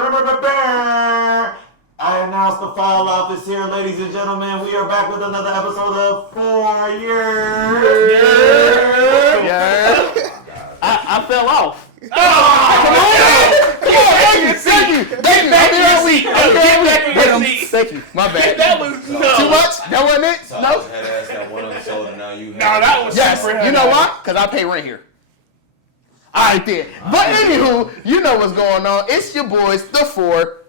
I announced the fall off is here, ladies and gentlemen. We are back with another episode of 4 Years. Yeah. I fell off. Thank you. My bad. That was too much. That wasn't it. So No. I had asked that one episode, and now you. No, that was Yes. super. You know why? Because I pay rent here. All right then. But anywho, you know what's going on. It's your boys, the Four,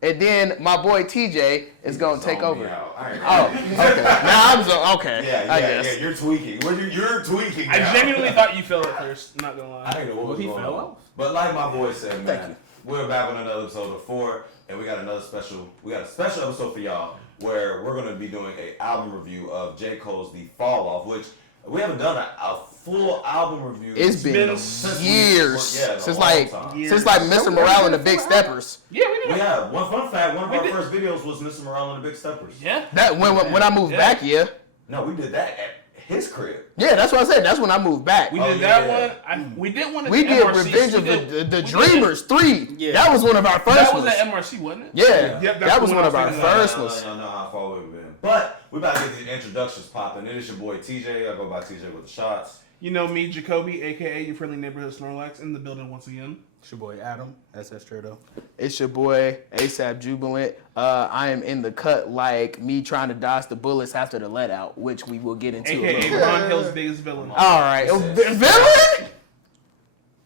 and then my boy TJ is gonna take over. Oh, okay. Now I'm okay. Yeah, I guess. You're tweaking. You're tweaking. I now. genuinely thought you fell at first. I'm not gonna lie. I didn't know what was He going fell on. off. But like my boy said, Thank man, you. we're back with another episode of 4, and we got a special episode for y'all where we're gonna be doing an album review of J. Cole's The Fall Off, which we haven't done a full album review. It's been years since like Years. Mr. Morale and the Big Steppers. Yeah, we did. Yeah, one fun fact, one of our first videos was Mr. Morale and the Big Steppers. Yeah. That when I moved back, yeah. No, we did that at his crib. Yeah, that's what I said. That's when I moved back. We did that one. We did one at We the did MRC. Revenge of the Dreamers 3. Yeah. That was one of our first That was ones. at MRC, wasn't it? Yeah, Yep, that was one of our I was thinking first No, ones. no, how far we've been. But we about to get these introductions popping. It is your boy TJ. I go by TJ with the shots. You know me, Jacoby, aka your friendly neighborhood Snorlax, in the building once again. It's your boy Adam. SS Trado. It's your boy ASAP Jubilant. I am in the cut like me trying to dodge the bullets after the let out, which we will get into. AKA Ron Hill's biggest villain. All right, villain.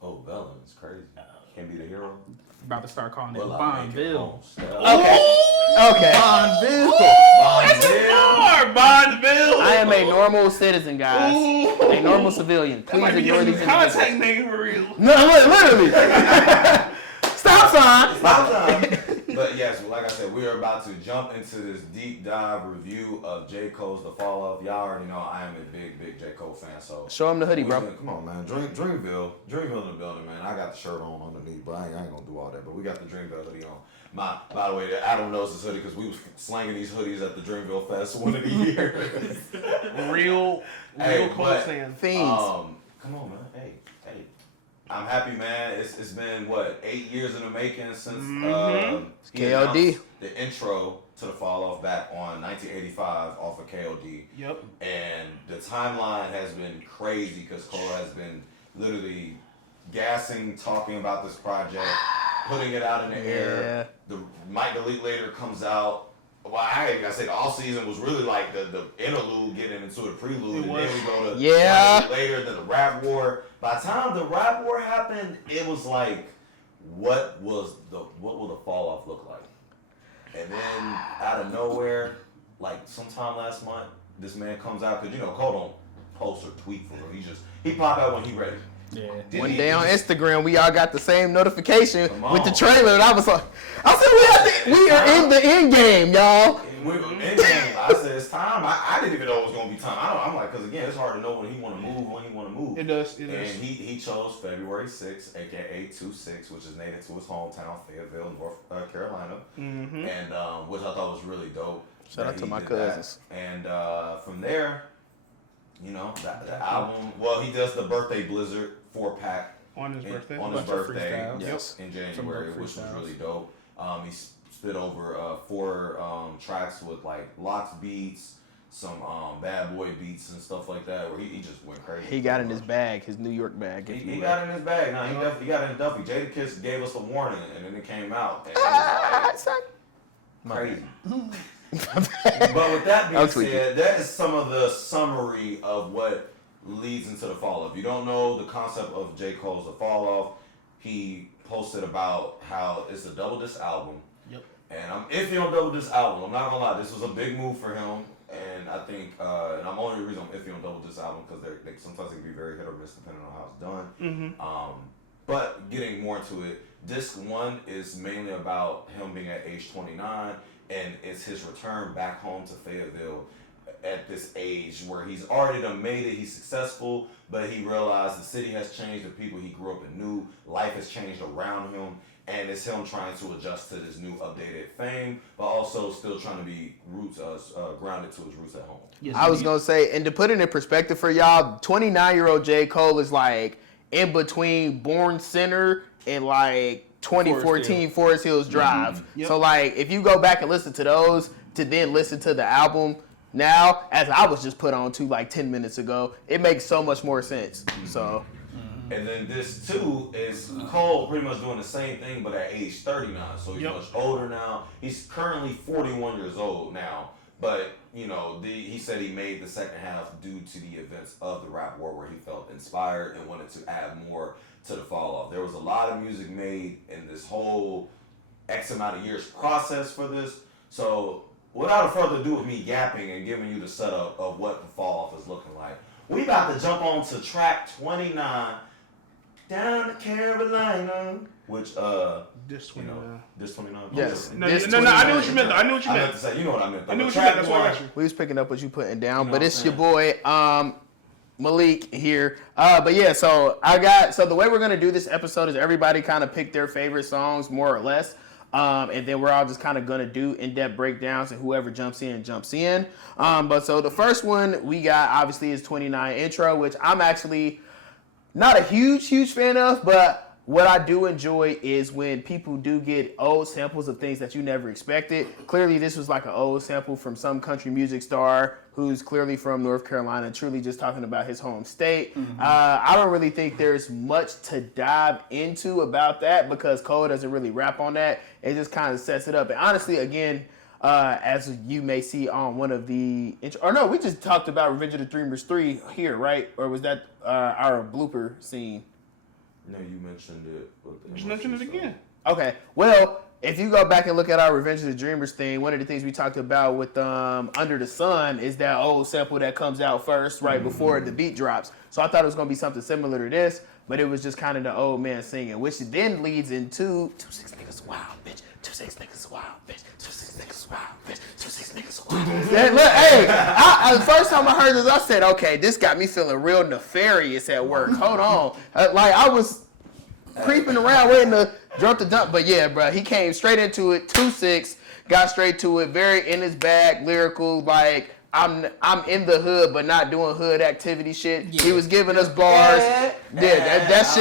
Oh, Velen is crazy. Can't be the hero. About to start calling it Well, I'll make it Bonneville. home. Okay. Bonneville. Bonneville. I am a normal citizen, guys. Ooh. A normal civilian. That Please might be ignore your these new contact individuals. name for real. No, literally. Stop sign. But yes, like I said, we are about to jump into this deep dive review of J. Cole's The Fall Off. Y'all already know I am a big J. Cole fan, so Show him the hoodie, bro. come on, man. Dreamville in the building, man. I got the shirt on underneath, but I ain't gonna do all that. But we got the Dreamville hoodie on. By the way, Adam knows this hoodie because we was slanging these hoodies at the Dreamville Fest one of the years. Real Hey, Cole but- fan. Fiends. Come on, man. Hey. I'm happy, man. It's been, 8 years in the making since he KOD. announced the intro to The Fall Off back on 1985 off of KOD. Yep. And the timeline has been crazy because Cole has been literally gassing, talking about this project, putting it out in the air. The Might Delete Later comes out. Well, I ain't gotta say the all season was really like the interlude, getting into the prelude, and then we go to later than the rap war. By the time the rap war happened, it was like, what will the fall off look like? And then out of nowhere, like sometime last month, this man comes out because Cole don't post or tweet for him. He pop out when he ready. Yeah. One day on Instagram, we all got the same notification with the trailer, and I said, we are in the end game, y'all. We're in game. I said it's time. I didn't even know it was gonna be time. I'm like, because again, it's hard to know when he want to move. It does. And he chose February 6th, aka 2/6, which is native to his hometown, Fayetteville, North Carolina, and which I thought was really dope. Shout out to my cousins. That. And from there, the album. Well, he does the Birthday Blizzard 4-pack on his birthday. On his birthday, yes, in January, which was really dope. He spit over 4 tracks with like Locks beats, some Bad Boy beats and stuff like that, where he just went crazy. He got in his bag, his New York bag. He got in his bag. Now he got in his Duffy. Jadakiss gave us a warning, and then it came out. And it was like, crazy. But with that being said, that is some of the summary of what leads into the fall off. If you don't know the concept of J. Cole's The Fall Off, he posted about how it's a double disc album. Yep. And I'm iffy on double disc album. I'm not gonna lie, this was a big move for him. And I think, and I'm only reason I'm iffy on double disc album because they sometimes they can be very hit or miss depending on how it's done. But getting more into it, disc 1 is mainly about him being at age 29, and it's his return back home to Fayetteville at this age where he's already done made it, he's successful, but he realized the city has changed, the people he grew up and knew, life has changed around him, and it's him trying to adjust to this new updated fame, but also still trying to be grounded to his roots at home. Yes, I was going to say, and to put it in perspective for y'all, 29-year-old J. Cole is like in between Born Sinner and like 2014 Forest Hills Drive. Yep. So like, if you go back and listen to those, to then listen to the album now, as I was just put on to like 10 minutes ago, it makes so much more sense. So. And then this too is Cole pretty much doing the same thing, but at age 39. So he's much older now. He's currently 41 years old now. But, you know, he said he made the second half due to the events of the rap war where he felt inspired and wanted to add more to the fall off. There was a lot of music made in this whole X amount of years process for this. So without further ado with me yapping and giving you the setup of what the fall off is looking like, we about to jump on to track 29, Down to Carolina, which This 29. This 29. Yes. No, I knew what you meant. I knew what you I meant. meant to say, you know what I meant. I knew what you meant. That's why I got you. We was picking up what you putting down, You know but what it's I'm your boy Malik here. But yeah, so the way we're gonna do this episode is everybody kind of pick their favorite songs more or less. And then we're all just kind of gonna do in-depth breakdowns, and whoever jumps in. But so the first one we got obviously is 29 Intro, which I'm actually not a huge fan of, but what I do enjoy is when people do get old samples of things that you never expected. Clearly, this was like an old sample from some country music star who's clearly from North Carolina, truly just talking about his home state. I don't really think there's much to dive into about that because Cole doesn't really rap on that. It just kind of sets it up. And honestly, again, as you may see on one of the we just talked about Revenge of the Dreamers 3 here, right? Or was that our blooper scene? No, you mentioned it. Just mention it again. Okay, well, if you go back and look at our Revenge of the Dreamers thing, one of the things we talked about with Under the Sun is that old sample that comes out first, right before the beat drops. So I thought it was going to be something similar to this, but it was just kind of the old man singing, which then leads into 2-6 niggas wild, bitch. 2-6 niggas wild, bitch. 2-6 niggas wild, bitch. 2-6 niggas wild. Look, hey, the first time I heard this, I said, okay, this got me feeling real nefarious at work. Hold on. Like, I was creeping around waiting to jump the dump. But yeah, bro, he came straight into it. 2-6, got straight to it. Very in his bag, lyrical. Like, I'm in the hood, but not doing hood activity shit. Yeah. He was giving us bars. That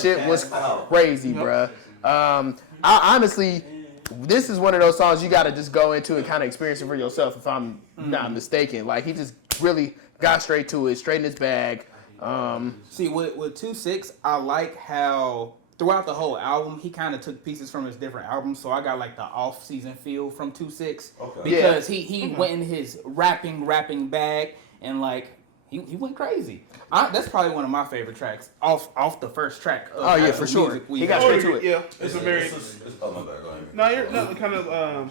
shit was crazy, bro. I honestly, this is one of those songs you got to just go into and kind of experience it for yourself, if I'm not mistaken. Like, he just really got straight to it, straight in his bag. See, with 2-6, I like how throughout the whole album, he kind of took pieces from his different albums. So I got like the off-season feel from 2-6 because he went in his rapping bag and like he went crazy. That's probably one of my favorite tracks off the first track. Oh yeah, for sure. He got straight to it. Yeah, it's a very. Oh my bad. Go ahead. No, you're not kind of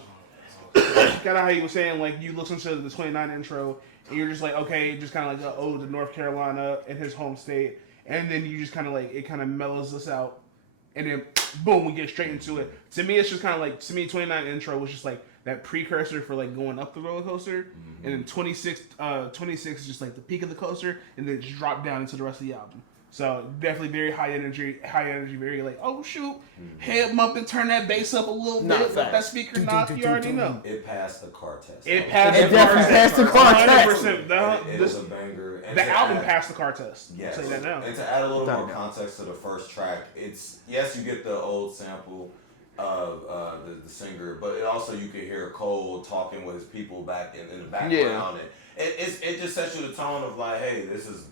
kind of how you were saying, like, you listen to the 29 intro and you're just like, okay, just kind of like to North Carolina and his home state, and then you just kind of like, it kind of mellows us out, and then boom, we get straight into it. To me, it's just kind of like, 29 intro was just like that precursor for like going up the roller coaster, and then 26 is just like the peak of the coaster, and then just drop down into the rest of the album. So definitely very high energy, very like, oh shoot, head bump and turn that bass up a little bit, let that speaker knock, you already know. It passed the car test. It passed the car test. 100%. It is a banger. And the album passed the car test. Yes. I'll say that now. And to add a little more context to the first track, it's, yes, you get the old sample of the singer, but it also, you can hear Cole talking with his people back in the background, and it just sets you the tone of like, hey, this is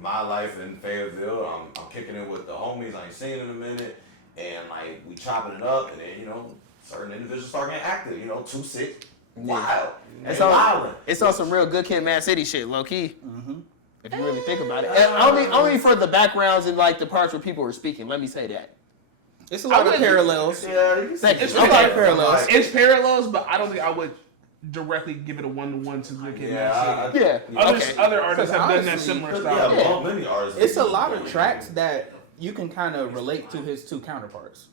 my life in Fayetteville. I'm kicking it with the homies I ain't seen in a minute, and like we chopping it up, and then certain individuals start getting active. 2-6, wild, it's on some real Good Kid, Mad City shit, low key. If you really think about it, and only for the backgrounds and like the parts where people were speaking. Let me say that. It's a lot of parallels. Yeah, It's a lot of parallels. It's parallels, but I don't think I would directly give it a 1-to-1 to Good Kid, Mad City. Other artists have done that similar style. Many artists. It's a lot of tracks that you can kind of relate to his two counterparts.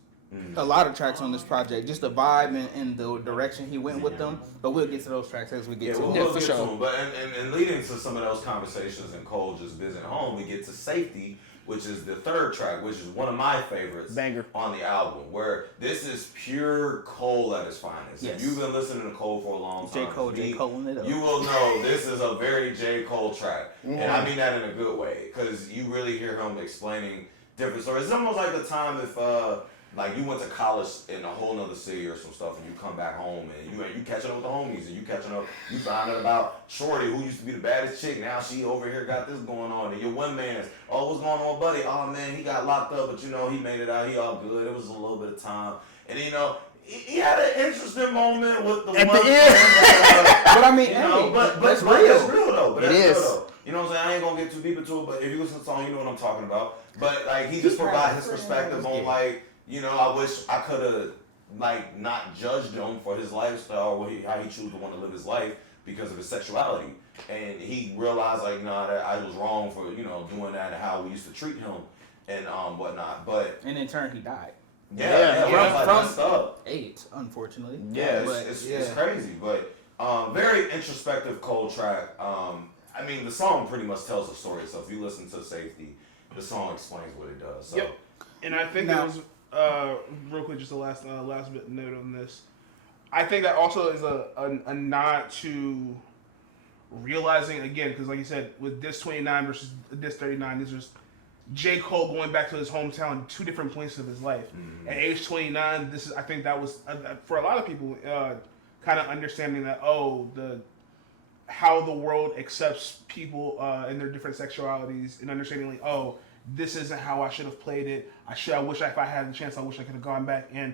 A lot of tracks on this project, just the vibe and the direction he went with them. But we'll get to those tracks as we get to them. We'll get to them. But and leading to some of those conversations and Cole just visiting home, we get to Safety, which is the third track, which is one of my favorites on the album, where this is pure Cole at his finest. Yes. If you've been listening to Cole for a long time, J.Cole it up. You will know this is a very J. Cole track. And I mean that in a good way, because you really hear him explaining different stories. It's almost like the time if like you went to college in a whole nother city or some stuff, and you come back home and you catching up with the homies, and you catching up. You find out about Shorty, who used to be the baddest chick. Now she over here got this going on, and your one man's, oh, what's going on, buddy? Oh man, he got locked up, but he made it out. He all good. It was a little bit of time, and he had an interesting moment with the at one the end. But I mean, but that's real though. But that's real though. You know what I'm saying? I ain't gonna get too deep into it, but if you listen to the song, you know what I'm talking about. But like he just provides his perspective on like, I wish I could have like not judged him for his lifestyle or how he chose to want to live his life because of his sexuality. And he realized like, that I was wrong for, doing that and how we used to treat him and whatnot. But and in turn he died. From AIDS, unfortunately. Yeah, it's crazy, but very introspective, cold track. I mean, the song pretty much tells the story itself. If you listen to Safety, the song explains what it does. So. Yep. And I think it was real quick, just a last bit note on this. I think that also is a nod to realizing again, because like you said, with Diss 29 versus Diss 39, these are J.Cole going back to his hometown, 2 different points of his life. Mm-hmm. At age 29, I think that was for a lot of people kind of understanding that how the world accepts people in their different sexualities and understanding like, this isn't how I should have played it. If I had the chance, I wish I could have gone back and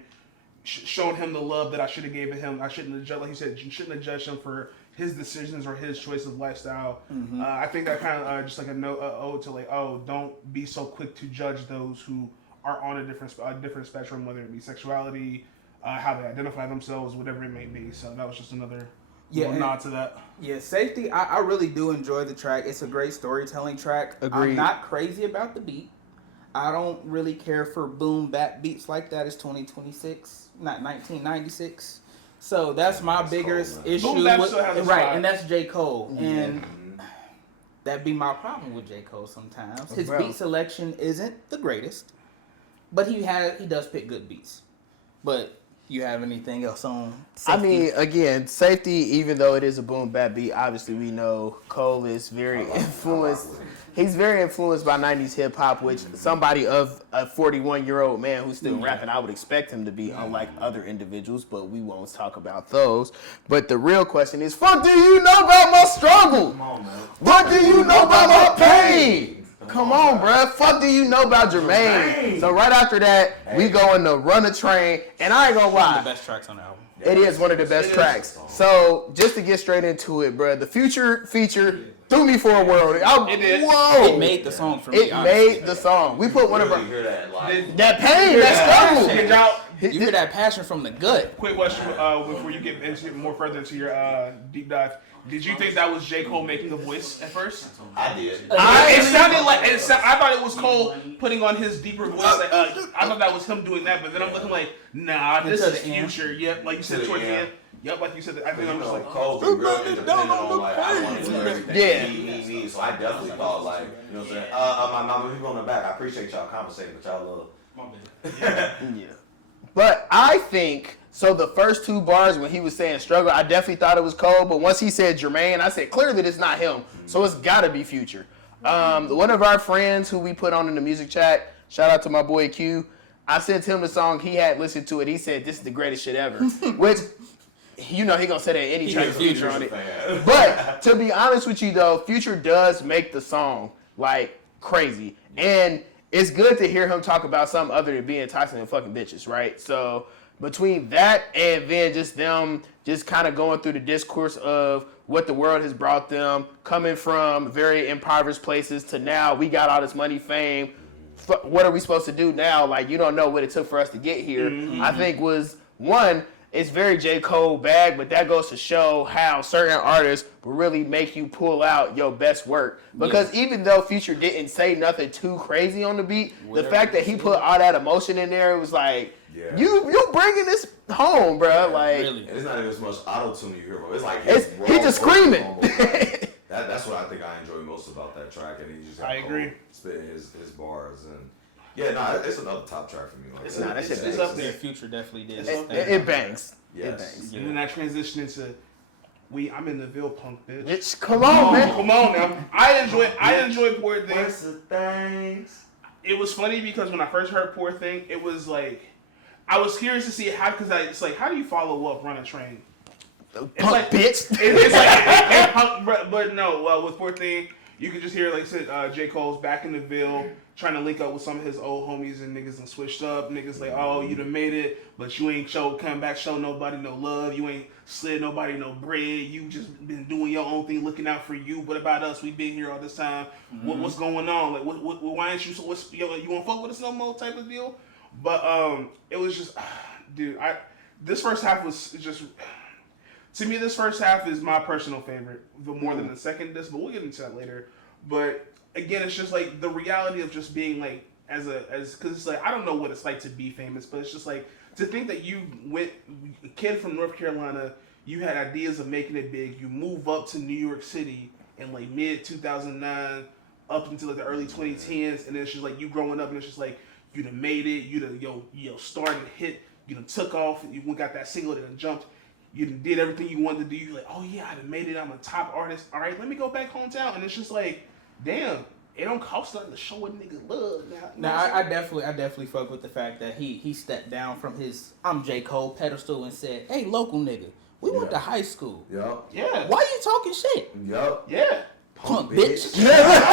shown him the love that I should have given him. I shouldn't have judged, like you said, shouldn't have judged him for his decisions or his choice of lifestyle. Mm-hmm. I think that kind of just like a ode to like, don't be so quick to judge those who are on a different spectrum, whether it be sexuality, how they identify themselves, whatever it may be. So that was just another nod to that. Yeah, Safety, I really do enjoy the track. It's a great storytelling track. Agreed. I'm not crazy about the beat. I don't really care for boom bap beats like that. It's 2026, not 1996. So that's my biggest issue with right, and that's J. Cole. And that'd be my problem with J. Cole sometimes. His beat selection isn't the greatest, but he does pick good beats. But you have anything else on Safety? I mean, again, Safety, even though it is a boom bap beat, obviously we know Cole is very influenced. He's very influenced by 90s hip hop, which somebody of a 41-year-old man who's still rapping, I would expect him to be, unlike other individuals, but we won't talk about those. But the real question is, fuck do you know about my struggle? Come on, man. What do you know about my pain? Come on, bruh. Fuck do you know about Jermaine? So right after that, we go into Run a Train, and I ain't gonna lie. One of the best tracks on the album. It is one of the best tracks. So just to get straight into it, bruh, the Future feature threw me for a whirl. It did. Whoa. It made the song for me. It made the song. We put one of our that pain, that struggle. You hear that passion from the gut. Quick question before you get more further into your deep dive. Did you think that was J. Cole making a voice at first? I did. It sounded like I thought it was Cole putting on his deeper voice. I thought that was him doing that, but then I'm looking like, nah, this is Future. Yep, like you said towards the end. Yep, like you said. I think I'm just like, Cole's real independent on like I want to do everything. Me. So I definitely thought like, you know what I'm saying. My people on the back. I appreciate y'all conversating with y'all. Yeah. But I think, so the first 2 bars when he was saying struggle, I definitely thought it was Cole, but once he said Jermaine, I said clearly it's not him, so it's gotta be Future. One of our friends who we put on in the music chat, shout out to my boy Q, I sent him the song, he had listened to it, he said this is the greatest shit ever, which, he gonna say that any track with Future on it. But to be honest with you though, Future does make the song like crazy, and it's good to hear him talk about something other than being toxic and fucking bitches, right? So between that and then just them just kind of going through the discourse of what the world has brought them, coming from very impoverished places to now we got all this money, fame. What are we supposed to do now? Like, you don't know what it took for us to get here. Mm-hmm. I think was one, it's very J. Cole bag, but that goes to show how certain artists will really make you pull out your best work. Because even though Future didn't say nothing too crazy on the beat, the fact that he put all that emotion in there, it was like, you bringing this home, bro. Like, really. It's not even as much auto-tune you hear, bro. It's like he just screaming. That's what I think I enjoy most about that track, and he just spitting his bars and. Yeah, it's another top track for me. Like, it's up there. Future definitely did. It bangs. Yes. It bangs. And then that transition into I'm in the Ville punk, bitch. Come on, man. Come on now. I enjoy Poor Thing. What's the things? It was funny because when I first heard Poor Thing, it was like I was curious to see how, because it's like, how do you follow up Run a Train? It's Punk like, bitch. It's like, punk, but no, with Poor Thing, you can just hear, like I said, J. Cole's back in the Ville, trying to link up with some of his old homies, and niggas done switched up. Niggas like, oh, you done made it, but you ain't come back, show nobody no love. You ain't slid nobody no bread. You just been doing your own thing, looking out for you. What about us? We been here all this time. What's going on? Like, why ain't you? So what's you want to fuck with us no more? Type of deal. But it was just, dude. This first half was just. To me, this first half is my personal favorite, more than the second disc, but we'll get into that later. But again, it's just like the reality of just being like, because it's like, I don't know what it's like to be famous, but it's just like, to think that you went, a kid from North Carolina, you had ideas of making it big, you move up to New York City in like mid 2009, up until like the early 2010s, and then it's just like you growing up, and it's just like, you done made it, you done started, hit, you done took off, you got that single that done jumped. You did everything you wanted to do. You're like, oh yeah, I done made it. I'm a top artist. All right, let me go back hometown. And it's just like, damn, it don't cost nothing to show a nigga love now. Now, I definitely fuck with the fact that he stepped down from his I'm J. Cole pedestal and said, hey, local nigga, we went to high school. Yup. Yeah. Why you talking shit? Yup. Yeah. Punk bitch.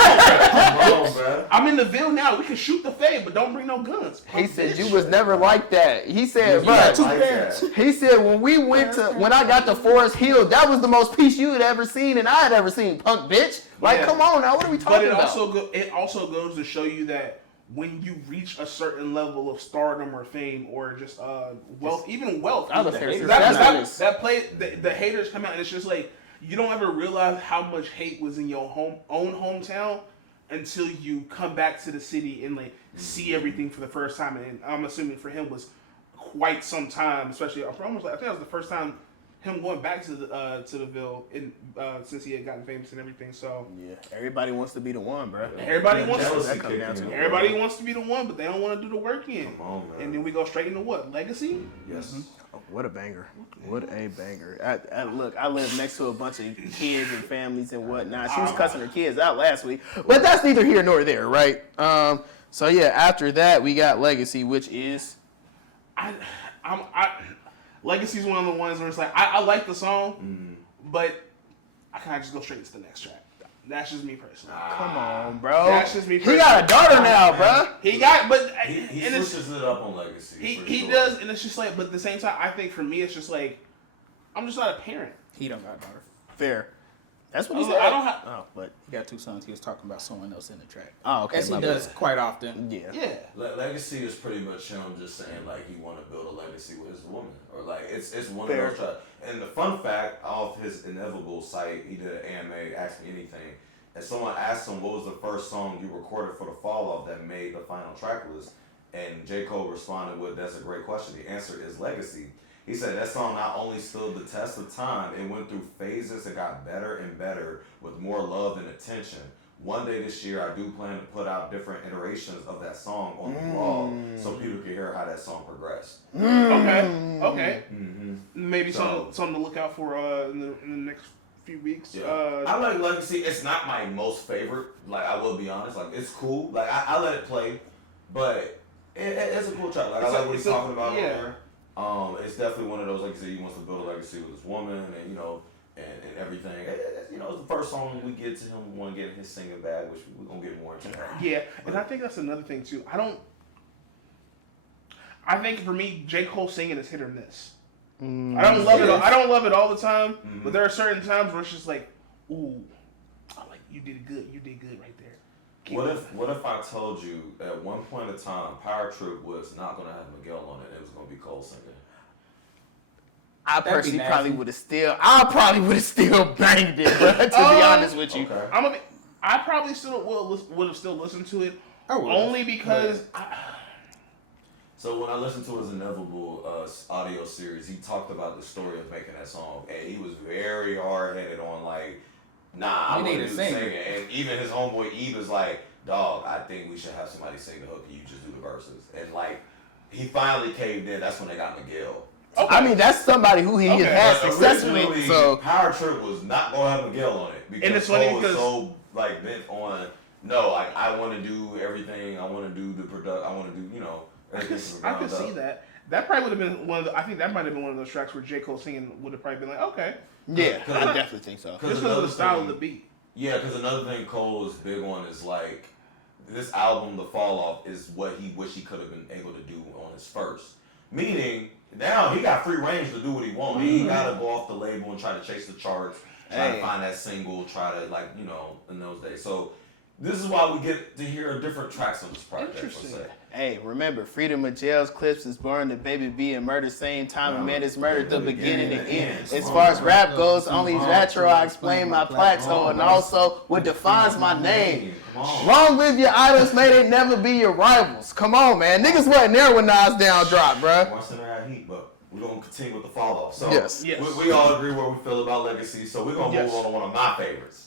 Come on, bro. I'm in the Ville now. We can shoot the fade, but don't bring no guns. He said you was never like that. He said, You got bro. two parents. He said when I got to Forest Hill, that was the most peace you had ever seen and I had ever seen. Punk bitch. Like, Yeah. come on now, what are we talking about? But it also goes to show you that when you reach a certain level of stardom or fame or just wealth, even wealth, Other the haters. haters come out and it's just like, you don't ever realize how much hate was in your own hometown until you come back to the city and like see everything for the first time. And I'm assuming for him was quite some time, especially I think that was the first time him going back to the Ville since he had gotten famous and everything. So Yeah, everybody wants to be the one, bro. everybody wants that comes down to it. everybody wants to be the one, but they don't want to do the work in. Come on, man. And then we go straight into what? Legacy? Yes. Oh, what a banger. What a banger. Look, I live next to a bunch of kids and families and whatnot. She was cussing her kids out last week. But that's neither here nor there, right? So yeah, after that we got Legacy, which is Legacy's one of the ones where it's like I like the song, but I kind of just go straight into the next track. That's just me personally. come on, bro. That's just me He got a daughter now, bro. He got, but He and it's, switches it up on Legacy. he sure. does, and it's just like, but at the same time, I think for me, it's just like I'm just not a parent. He don't got a daughter. Fair. That's what he I said. don't have. Oh, but He got two sons. He was talking about someone else in the track. oh, okay. As he my does bad. quite often. Yeah. Yeah. Legacy is pretty much him just saying like he want to build a legacy with his woman, or like it's one Fair. of those tracks. And the fun fact off his Inevitable site, he did an AMA, Ask Me Anything, and someone asked him what was the first song you recorded for the Fall Off that made the final track list, and J. Cole responded with, "That's a great question. The answer is Legacy." He said that song not only stood the test of time, it went through phases and got better and better with more love and attention. One day this year, I do plan to put out different iterations of that song on the blog so people can hear how that song progressed. Okay. Mm-hmm. Maybe So- something to look out for in the next few weeks. Yeah. I like Legacy. It's not my most favorite. Like, I will be honest. Like, it's cool. Like, I let it play, but it's a cool track. Like, I like what he's talking about on there. It's definitely one of those, like you said, he wants to build a legacy with his woman, and you know, and everything. You know, it's the first song we get to him. We want to get his singing bag, which we're gonna get more into. Yeah, and I think that's another thing too. I think for me, J. Cole singing is hit or miss. I don't love it. I don't love it all the time, but there are certain times where it's just like, ooh, I like you did good. You did good right there. What if I told you at one point in time, Power Trip was not gonna have Miguel on it? It was gonna be Cole singing. I That'd be personally nasty. probably would have still banged it, bro, to be honest with you. Okay. I probably still would have still listened to it I would've. only because So when I listened to his Inevitable audio series, he talked about the story of making that song, and he was very hard-headed on like, nah, I You want need to a do the singer. singing. And even his homeboy Eve was like, dog, I think we should have somebody sing the hook and you just do the verses. And like, he finally caved in. That's when they got Miguel. I mean, that's somebody who he has had But success originally, with. So Power Trip was not gonna have Miguel on it because And it's funny Cole was because- so like bent on. No, I want to do everything. I want to do the product. I want to do everything from the I ground could see up. that. that probably would have been one of the. I think that might have been one of those tracks where J. Cole singing would have probably been like, okay, Yeah, I definitely think so. just because of the style of the beat. Yeah, because another thing Cole is big on is like this album, The Fall Off, is what he wish he could have been able to do on his first. Meaning now he got free range to do what he wants. He ain't gotta go off the label and try to chase the charts, try to find that single, try to in those days. So this is why we get to hear different tracks on this project. Interesting. Hey, remember, Freedom of Jails clips is born to Baby B and murder same time. A man is murdered the beginning and end. As far as rap goes, only retro I explain my plateau and also what defines my name. Long live your idols, may they never be your rivals. Come on, man. Niggas wasn't there when Nas Down dropped, bruh. Once in had heat, but we're going to continue with The Fall Off. So Yes. we all agree where we feel about Legacy, so we're going to move on to one of my favorites.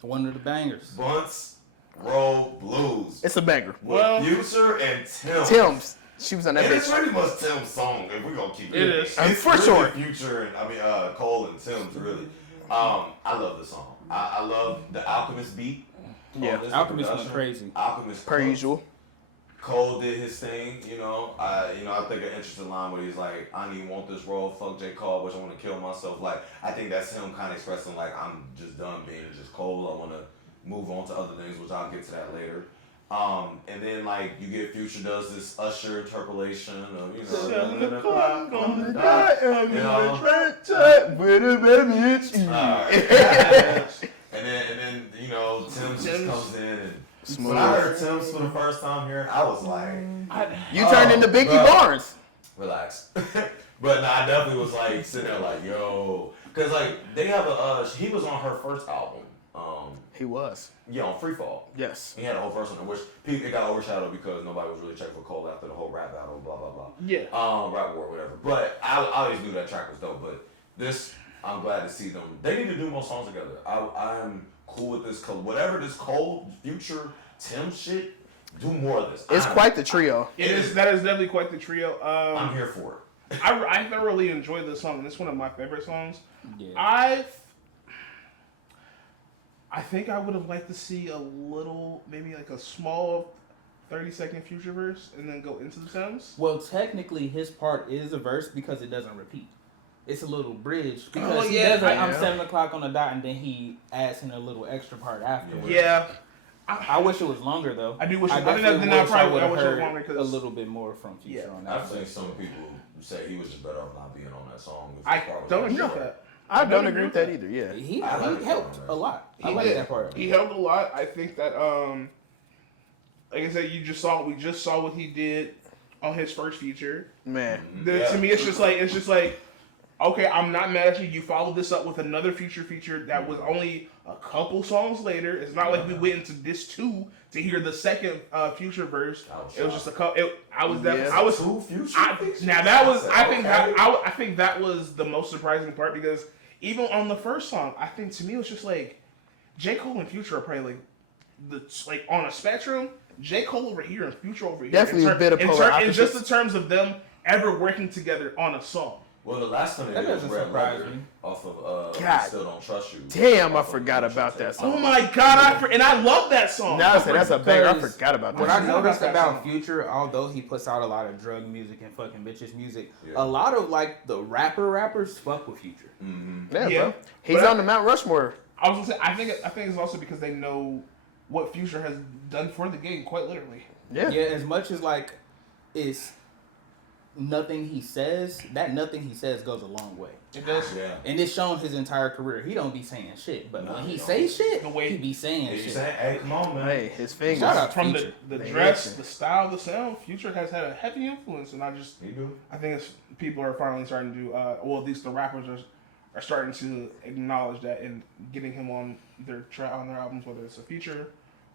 One of the bangers. Bunts Roll Blues. It's a banger. Well, Future and Tim's. She was on that It's bitch. pretty much Tim's song if we're gonna keep it. It is. It's For really sure. Future and Cole and Tim's really. I love this song. I love the Alchemist beat. Yeah. Alchemist went crazy. Alchemist Per cooked. usual. Cole did his thing, I think an interesting line where he's like, I don't even want this role, fuck J. Cole, wish I want to kill myself. Like, I think that's him kind of expressing like, I'm just done being just Cole, I want to move on to other things, which I'll get to that later. And then like you get Future does this Usher interpolation of 7 o'clock on the dot, I'm You know? in the trench With a baby, it's you. and then Tim's just comes in and Smooth. when I heard Tim's for the first time here, I was like, You turned into Biggie bro. Barnes. relax. But I definitely was like sitting there like, yo, because like they have he was on her first album. He was. Yeah, on Free Fall. Yes. He had a whole verse on it, which it got overshadowed because nobody was really checking for Cole after the whole rap battle, blah blah blah. Yeah. Rap war, whatever. But I always knew that track was dope. But this, I'm glad to see them. They need to do more songs together. I'm cool with this. Whatever this Cole, Future, Tim shit, do more of this. It's quite the trio. It is. That is definitely quite the trio. I'm here for it. I thoroughly enjoyed this song, and it's one of my favorite songs. Yeah. I think I would have liked to see a little, maybe like a small 30-second Future verse, and then go into the Sims. Well, technically, his part is a verse because it doesn't repeat. It's a little bridge because he yeah, does I'm 7 o'clock on the dot, and then he adds in a little extra part afterwards. Yeah. I wish it was longer though. I do wish. I definitely think I wish probably would've wish it was heard longer a because little bit more from Future on that. I've seen some people say he was just better off not being on that song. if I his part was don't that agree with short. that. I don't agree with that either, yeah. He I like helped it. a lot. I He like did. that part. He helped a lot. I think that like I said, we just saw what he did on his first feature. Man. To me, it's just like, okay, I'm not mad at you. You followed this up with another feature that was only a couple songs later. It's not like we went into this 2 to hear the second Future verse. It was just a couple. I was Two Future. now that was Okay. I think that was the most surprising part because even on the first song, I think to me it was just like J. Cole and Future are probably like on a spectrum. J. Cole over here and Future over here. Definitely a bit of polar in just opposites. in terms of them ever working together on a song. Well, the last time they That did was doesn't Red surprise Leather me. off of God. Still Don't Trust You. Damn, I Off of forgot Future about that tape. song. Oh my god, and I love that song. Now I say that's a banger. I Because forgot about What that. I know noticed about that about song. Future, although he puts out a lot of drug music and fucking bitches music, Yeah. a lot of like the rappers fuck with Future. Yeah, Yeah. bro. He's But on the Mount Rushmore. I was gonna say I think it's also because they know what Future has done for the game, quite literally. Yeah. Yeah, as much as like it's nothing he says, that nothing he says goes a long way. It does. Yeah. And it's shown his entire career. He don't be saying shit, but No, when he he don't. say shit, The way- he be saying Yeah, you shit. saying, hey, come on, man. Hey, his fingers. Shout out From Future. the They dress, listen. the style, the sound, Future has had a heavy influence, and You do. I think it's people are finally starting to, well, at least the rappers are starting to acknowledge that and getting him on their albums, whether it's a feature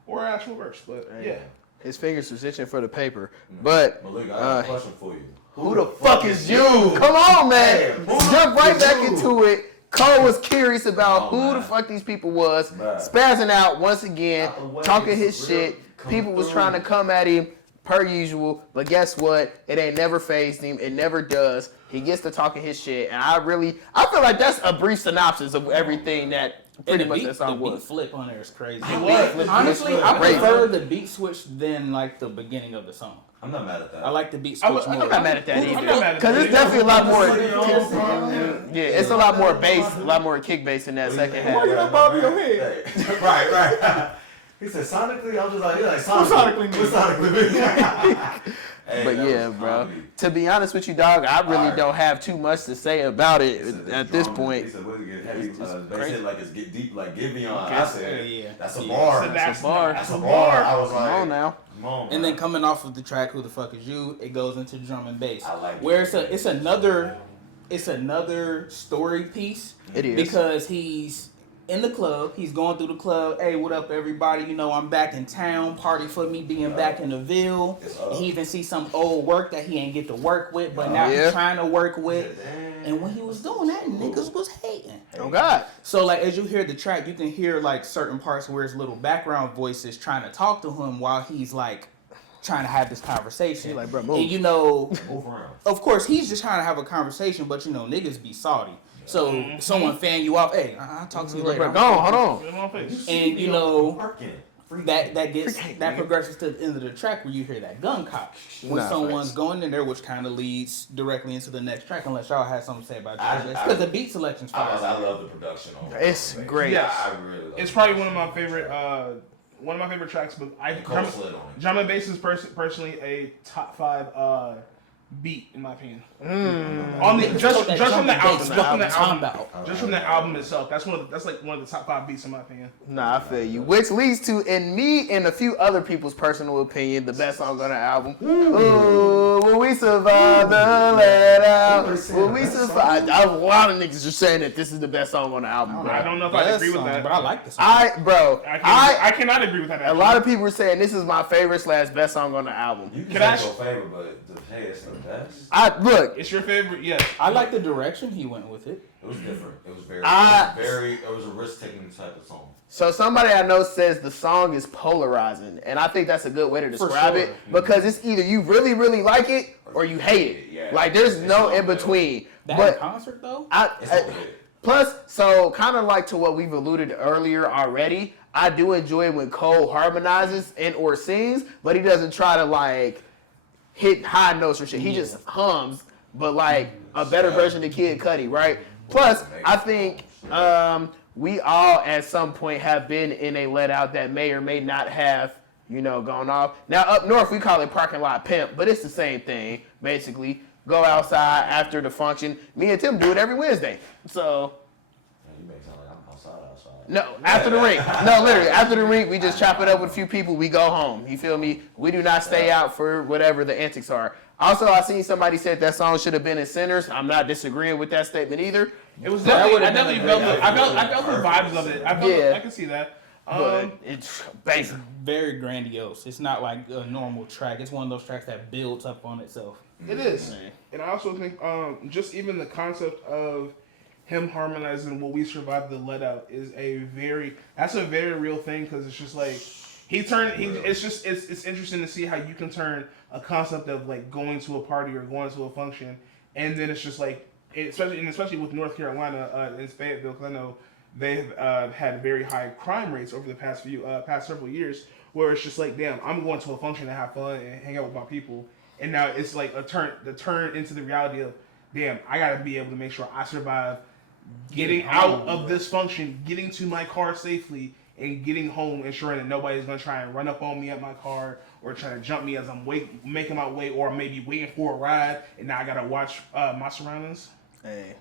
or an actual verse. But yeah, His fingers was itching for the paper. But Malik, I have a question for you. who the fuck is you? Come on, man. Hey, who the Jump right fuck back is you? into it. Cole was curious about Oh, who man. the fuck these people was. Man. Spazzing out once again, Out the way, talking his it's real. shit. Come People was through. trying to come at him per usual. But guess what? It ain't never phased him. It never does. He gets to talking his shit. And I feel like that's a brief synopsis of everything that pretty And much the that song beat was. flip on there is crazy. It was. Honestly, I Crazy. prefer the beat switch than like the beginning of the song. I'm not mad at that. I like the beat switch more. I'm not mad at that I'm not mad either. at Because that. it's definitely a lot more. Yeah, It's a lot more bass, a lot more kick bass in that second half. Why you not bobbing your head? Right. He said sonically. I was just like, yeah, like sonically. What's sonically? Hey, But yeah, bro. To be honest with you, dog, I really don't have too much to say about it at this point. He said, "What is it? Heavy?" They crazy. said, "Like it's get deep, like give me on." I said, Yeah. "That's a bar. That's a bar. That's a bar." I was like, Come on now. Come on, And then man. coming off of the track, Who the Fuck Is You? It goes into drum and bass. I like where it. it's another story piece. It is. Because he's in the club, he's going through the club. Hey, what up, everybody? You know, I'm back in town. Party for me being back in the Ville. He even sees some old work that he ain't get to work with, but now he's trying to work with. And when he was doing that, niggas was hating. Oh God. So like as you hear the track, you can hear like certain parts where his little background voices trying to talk to him while he's like trying to have this conversation. He like, bro, move. And you know, Move around. of course he's just trying to have a conversation, but you know niggas be salty. So someone fan you off, hey, I'll talk to you later. Bro, go on, hold on. Put it on my face. And you know Working. that progresses to the end of the track where you hear that gun cock when Nah, someone's facts. going in there, which kind of leads directly into the next track. Unless y'all had something to say about I- that, because the beat selection's I fire. love the production on it. It's great. Yes. I really love It's it. probably one of my favorite tracks, but Cole slid on it. drum and bass is personally a top 5 beat in my opinion. On the just from the album, just from the album itself. That's like one of the top 5 beats in my opinion. Nah, I feel you. Which leads to, in me and a few other people's personal opinion, the best song on the album. Ooh, will we survive the let out? Will we survive? A lot of niggas are saying that this is the best song on the album, bro. I don't know if I agree with that, but I like this. I cannot agree with that. A lot of people are saying this is my favorite / best song on the album. You Can can I say your favorite, but hey, it's the best. Look, It's your favorite, yeah. I like the direction he went with it. It was different. It was it was a risk-taking type of song. so somebody I know says the song is polarizing, and I think that's a good way to describe sure. it because it's either you really, really like it or you hate it. Yeah. Like there's It's no no in between. That But concert though, It's okay. plus, so kind of like to what we've alluded earlier already, I do enjoy when Cole harmonizes and or sings, but he doesn't try to like hit high notes or shit. He just hums, but like a better version of Kid Cudi, right? Plus, I think we all at some point have been in a let out that may or may not have, gone off. Now up north we call it parking lot pimp, but it's the same thing, basically. Go outside after the function. Me and Tim do it every Wednesday. So You make it sound like I'm outside. no, after the ring. No, literally, after the ring, we just chop it up with a few people. We go home. You feel me? We do not stay out for whatever the antics are. Also, I seen somebody said that song should have been in Centers. I'm not disagreeing with that statement either. It was That definitely. would've I definitely been felt. a great I felt the vibes of it. I can see that. But it's basic. very grandiose. It's not like a normal track. It's one of those tracks that builds up on itself. It is, and I also think just even the concept of him harmonizing "Will We Survive the Let Out" is that's a very real thing because it's just like it's interesting to see how you can turn a concept of like going to a party or going to a function, and then it's just like especially with North Carolina in Fayetteville, because I know they've had very high crime rates over the past several years, where it's just like, damn, I'm going to a function to have fun and hang out with my people. And now it's like the turn into the reality of, damn, I gotta be able to make sure I survive getting out of this function, getting to my car safely, and getting home, ensuring that nobody's gonna try and run up on me at my car or try to jump me as I'm making my way, or maybe waiting for a ride, and now I gotta watch my surroundings. Hey,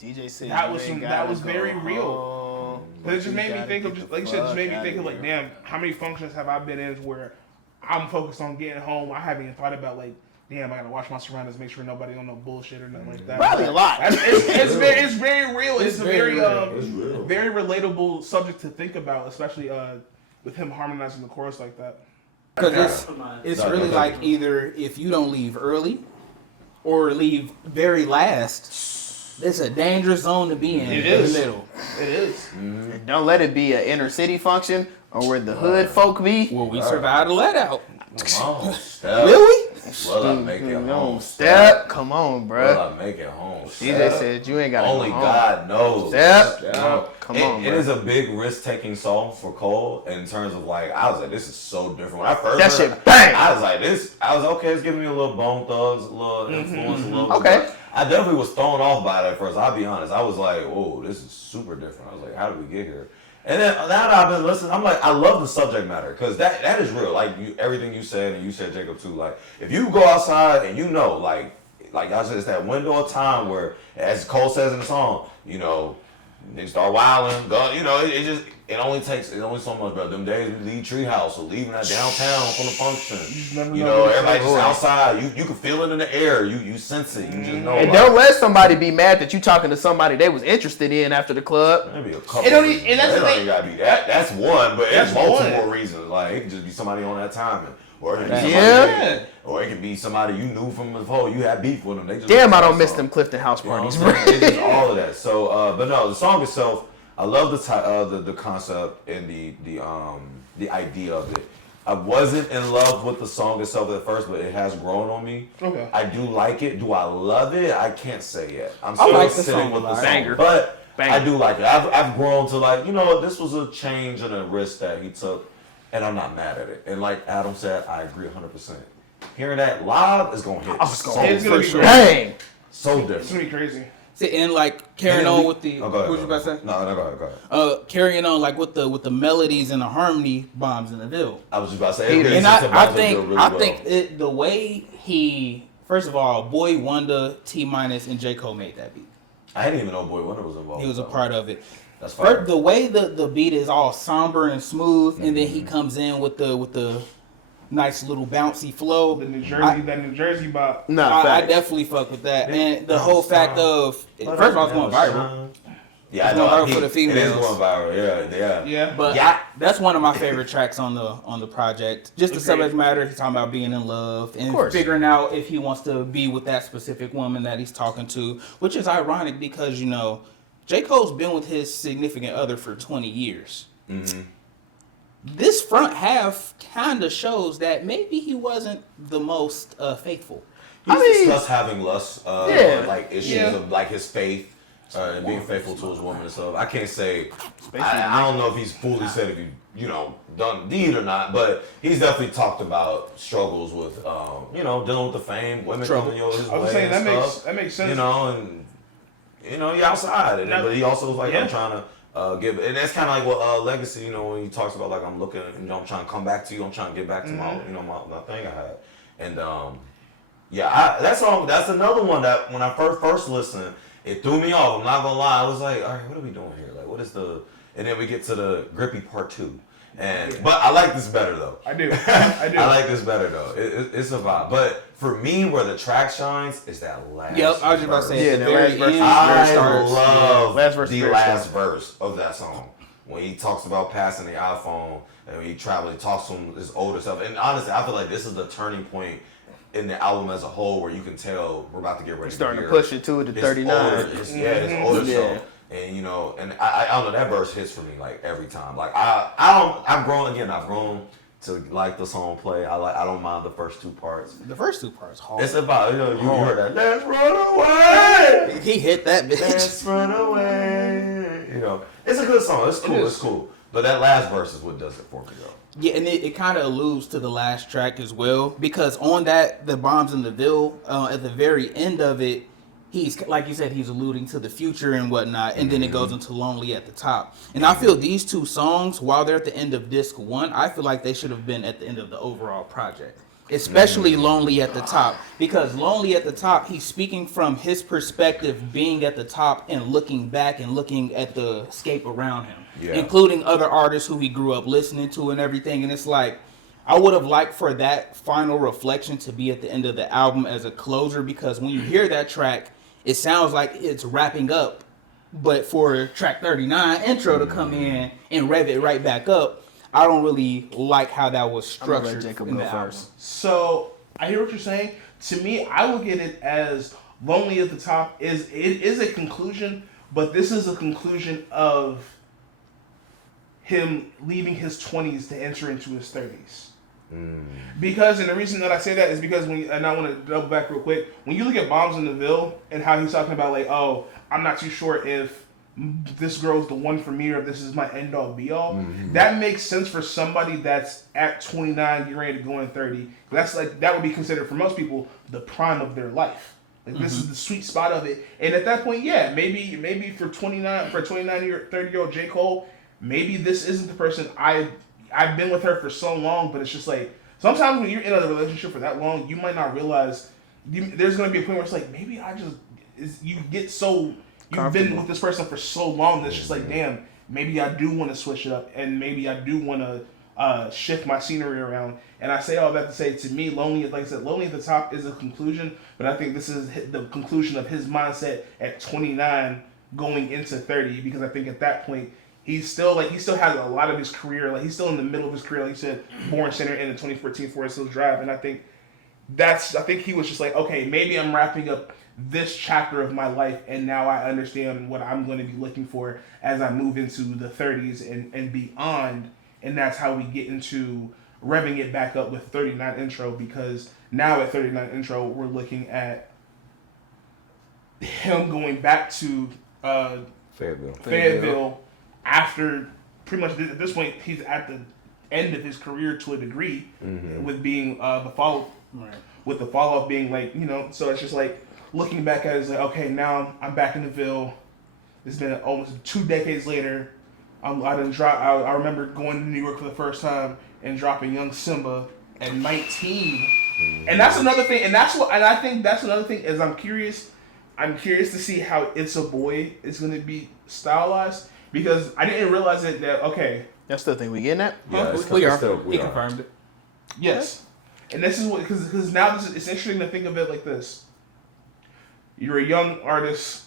DJ said That was very real. But it just made me think of like, damn, how many functions have I been in where I'm focused on getting home? I haven't even thought about like, damn, I gotta watch my surroundings, make sure nobody on no bullshit or nothing like that. Probably a lot. It's very real. It's a very real. very relatable subject to think about, especially with him harmonizing the chorus like that. Because it's really like either if you don't leave early or leave very last, it's a dangerous zone to be in. It in is. the middle. It is. And don't let it be an inner city function or where the hood folk be. Will we survive the let out? Come on, Steph. Really? Will I make it home? Step. Come on, bro. Will I make it home? DJ said you ain't got to Only go home. God knows. Step. Come on, It bro. is a big risk-taking song for Cole in terms of like, I was like, this is so different. When I first That heard shit it, bang. I was like, okay, it's giving me a little Bone Thugs, a little influence, a little. Okay. But I definitely was thrown off by it at first. I'll be honest. I was like, whoa, this is super different. I was like, how did we get here? And then now that I've been listening, I'm like, I love the subject matter because that is real. Like everything you said, and you said, Jacob, too. Like, if you go outside and you know, like I said, it's that window of time where, as Cole says in the song, you know, they start wilding, go, you know, it only so much, bro. Them days we leave Treehouse or leaving that downtown from the function. You know, everybody just outside. You can feel it in the air. You sense it. You just know. And don't let somebody be mad that you talking to somebody they was interested in after the club. Maybe a couple. It don't gotta be that. That's one, but there's multiple one. reasons. Like it could just be somebody on that timing, or it could be or it could be somebody you knew from before. You had beef with them. They just Damn, I don't miss them Clifton House You know parties, what bro. I'm saying? It's just all of that. So, but no, the song itself, I love the concept and the idea of it. I wasn't in love with the song itself at first, but it has grown on me. Okay. I do like it. Do I love it? I can't say yet. I'm I still like the sitting song with a the lot. song, Banger. but Banger. I do like it. I've grown to like, you know, this was a change and a risk that he took, and I'm not mad at it. And like Adam said, I agree 100%. Hearing that live is gonna hit. It's gonna be sure. great. Dang. So It's different. gonna be crazy. See, and like carrying on with the, Oh, go ahead, what you about to say? No, go ahead. Carrying on like with the melodies and the harmony bombs in the Ville. I was just about to say, And I think the way he, first of all, Boy Wonder, T Minus, and J Cole made that beat. I didn't even know Boy Wonder was involved. He was a part of it. That's fine. The way the beat is all somber and smooth, and then he comes in with the nice little bouncy flow. The New Jersey bop. I definitely fuck with that, and the whole fact of first of all, it's going viral. Yeah, I It's know. going viral for the females. It is going viral. Yeah. But that's one of my favorite tracks on the project. Just the subject matter. He's talking about being in love and figuring out if he wants to be with that specific woman that he's talking to, which is ironic because, you know, J. Cole's been with his significant other for 20 years. Mm-hmm. This front half kind of shows that maybe he wasn't the most faithful. He's discussed having lust, like issues of like his faith and being faithful to his woman and stuff. I can't say, I don't know if he's fully said if he, done the deed or not, but he's definitely talked about struggles with, dealing with the fame, women coming his way. I was saying that makes sense. He outside, but he also was like, I'm trying to. And that's kind of like what Legacy, when he talks about like I'm looking, I'm trying to come back to you, I'm trying to get back to my thing I had, and that song, that's another one that when I first listened, it threw me off. I'm not gonna lie, I was like, all right, what are we doing here? Like, what is and then we get to the Grippy Part 2, but I like this better though. I do. I like this better though. It's a vibe, but for me, where the track shines is that last. Yep, I was just about to say, the last verse. I love the last last verse of that song when he talks about passing the iPhone and when he travels, he talks to his older self. And honestly, I feel like this is the turning point in the album as a whole where you can tell we're about to get ready. Starting to push it to 39. His older self. And and I don't know, that verse hits for me like every time. Like I've grown to like the song play. I don't mind the first two parts. The first two parts hard. It's about you heard that. Let's run away. He hit that bitch. Let's run away. It's a good song. It's cool. It's cool. But that last verse is what does it for me though. Yeah, and it kind of alludes to the last track as well because on that the Bombs in the Ville at the very end of it. He's, like you said, he's alluding to the future and whatnot, and then it goes into Lonely at the top. And I feel these two songs, while they're at the end of disc 1, I feel like they should have been at the end of the overall project. Especially Lonely at the top. Because Lonely at the top, he's speaking from his perspective, being at the top and looking back and looking at the scape around him. Including other artists who he grew up listening to and everything. And it's like, I would have liked for that final reflection to be at the end of the album as a closer, because when you hear that track, it sounds like it's wrapping up, but for track 39 intro to come in and rev it right back up, I don't really like how that was structured in the album. So I hear what you're saying. To me, I look at it as Lonely at the Top it is a conclusion, but this is a conclusion of him leaving his 20s to enter into his 30s. Because, and the reason that I say that is because and I want to double back real quick, when you look at Bombs in the Ville and how he's talking about like, oh, I'm not too sure if this girl's the one for me or if this is my end all be all, that makes sense for somebody that's at 29, you're ready to go in 30. That's like, that would be considered for most people the prime of their life. Like this is the sweet spot of it. And at that point, yeah, maybe for 30-year-old J. Cole, maybe this isn't the person I've been with her for so long, but it's just like, sometimes when you're in a relationship for that long, you might not realize there's going to be a point where it's like, maybe you get so, you've been with this person for so long that's just like, damn, maybe I do want to switch it up and maybe I do want to shift my scenery around. And I say all that to say, to me, Lonely, like I said, Lonely at the Top is a conclusion, but I think this is the conclusion of his mindset at 29 going into 30, because I think at that point, he still has a lot of his career, like he's still in the middle of his career, like you said, Born Center in the 2014 Forest Hills Drive, and I think he was just like, okay, maybe I'm wrapping up this chapter of my life, and now I understand what I'm going to be looking for as I move into the 30s and beyond, and that's how we get into revving it back up with 39 Intro, because now at 39 Intro, we're looking at him going back to Fayetteville. After pretty much at this point, he's at the end of his career to a degree, with being the follow up being like, so it's just like looking back at it, it's like, okay, now I'm back in the Ville. It's been almost 2 decades later. I remember going to New York for the first time and dropping Young Simba at 19, and that's another thing. And I think that's another thing is I'm curious to see how It's a Boy is going to be stylized. Because I didn't realize that okay. That's the thing we getting at? Yeah, we are. He confirmed it. Yes. And this is what, because now it's interesting to think of it like this. You're a young artist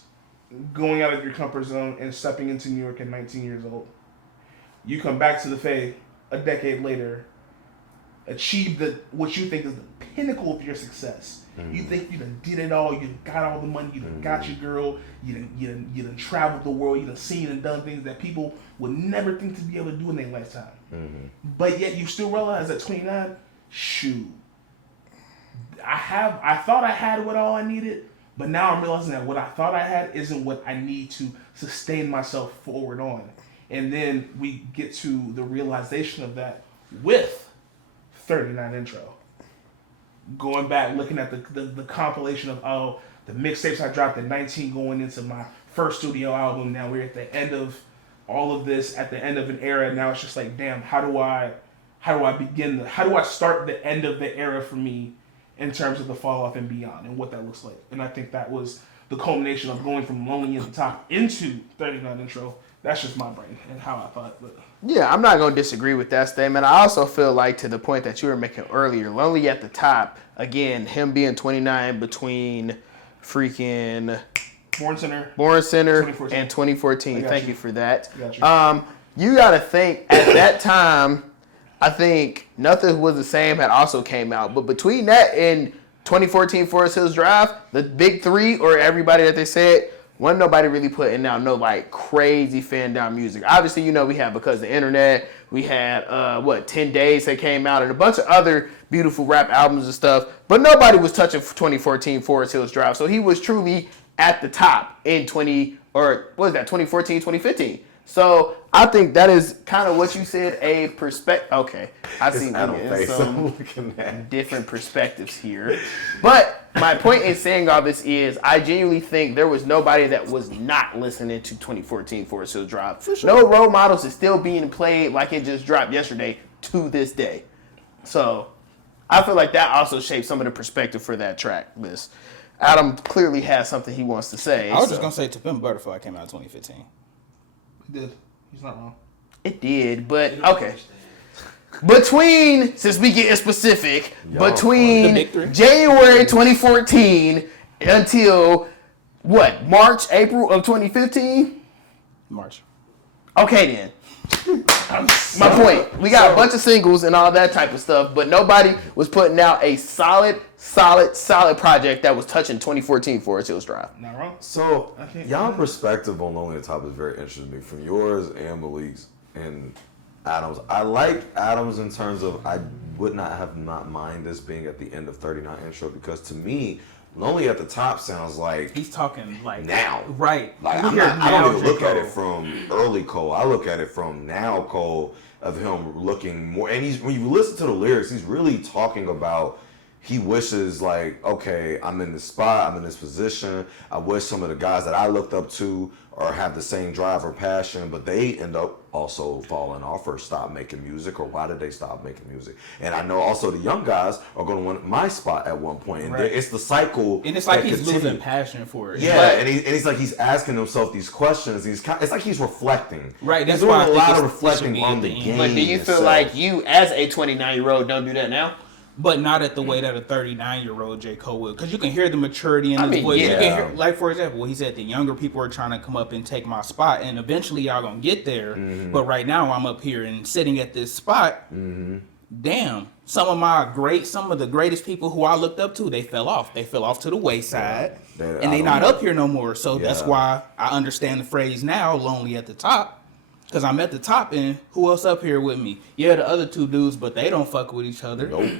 going out of your comfort zone and stepping into New York at 19 years old. You come back to the Faye a decade later, achieve what you think is the pinnacle of your success. You think you done did it all, you done got all the money, you done got your girl, you done traveled the world, you done seen and done things that people would never think to be able to do in their lifetime. But yet you still realize at 29, shoot, I thought I had what all I needed, but now I'm realizing that what I thought I had isn't what I need to sustain myself forward on. And then we get to the realization of that with 39 Intro. Going back, looking at the compilation of the mixtapes I dropped at 19 going into my first studio album. Now we're at the end of all of this, at the end of an era. Now it's just like, damn, how do I start the end of the era for me in terms of the fall off and beyond and what that looks like. And I think that was the culmination of going from Lonely at the Top into 39 Intro. That's just my brain and how I thought. But yeah, I'm not going to disagree with that statement. I also feel like, to the point that you were making earlier, Lonely at the Top, again, him being 29 between freaking Born Center and 2014. Thank you for that. Got you. You got to think, at that time, I think Nothing Was the Same had also came out. But between that and 2014 Forest Hills Drive, the big three, or everybody that they said, wasn't nobody really putting out no like crazy fan down music. Obviously, we had Because of the Internet, we had 10 Days that came out, and a bunch of other beautiful rap albums and stuff, but nobody was touching 2014 Forest Hills Drive. So he was truly at the top in 2014, 2015. So I think that is kind of what you said, a perspective. Okay, I see some different perspectives here. But my point in saying all this is I genuinely think there was nobody that was not listening to 2014 Forest Hills Drive. Sure. No role models is still being played like it just dropped yesterday to this day. So I feel like that also shaped some of the perspective for that track list. Adam clearly has something he wants to say. I was just going to say To Pimp a Butterfly came out in 2015. It did. He's not wrong. It did, but okay. Between, since we getting specific, between January 2014 until what, March, April of 2015? March. Okay then. My point. We got a bunch of singles and all that type of stuff, but nobody was putting out a solid project that was touching 2014 Forest Hills Drive. Not wrong. So, y'all perspective on Lonely at the Top is very interesting to me, from yours and Malik's. And Adams. I like Adams in terms of I would not mind this being at the end of 39 intro because to me, Lonely at the Top sounds like he's talking like now. Right. Like I don't even look at it from early Cole. I look at it from now Cole of him looking more. And when you listen to the lyrics, he's really talking about. He wishes like, okay, I'm in this spot, I'm in this position. I wish some of the guys that I looked up to or have the same drive or passion, but they end up also falling off or stop making music, or why did they stop making music? And I know also the young guys are going to want my spot at one point. And it's the cycle. And it's like he's losing passion for it. Yeah, and he's like he's asking himself these questions. It's like he's reflecting. Right, that's why a lot of reflecting on the game. But do you feel like you, as a 29-year-old, don't do that now? But not at the way that a 39-year-old J. Cole would. Because you can hear the maturity in his voice. Yeah. You can hear, like, for example, he said the younger people are trying to come up and take my spot. And eventually y'all going to get there. Mm-hmm. But right now I'm up here and sitting at this spot. Mm-hmm. Damn. Some of the greatest people who I looked up to, they fell off. They fell off to the wayside. Yeah. And they not up here no more. So that's why I understand the phrase now, lonely at the top. Because I'm at the top and who else up here with me? Yeah, the other two dudes, but they don't fuck with each other. Nope.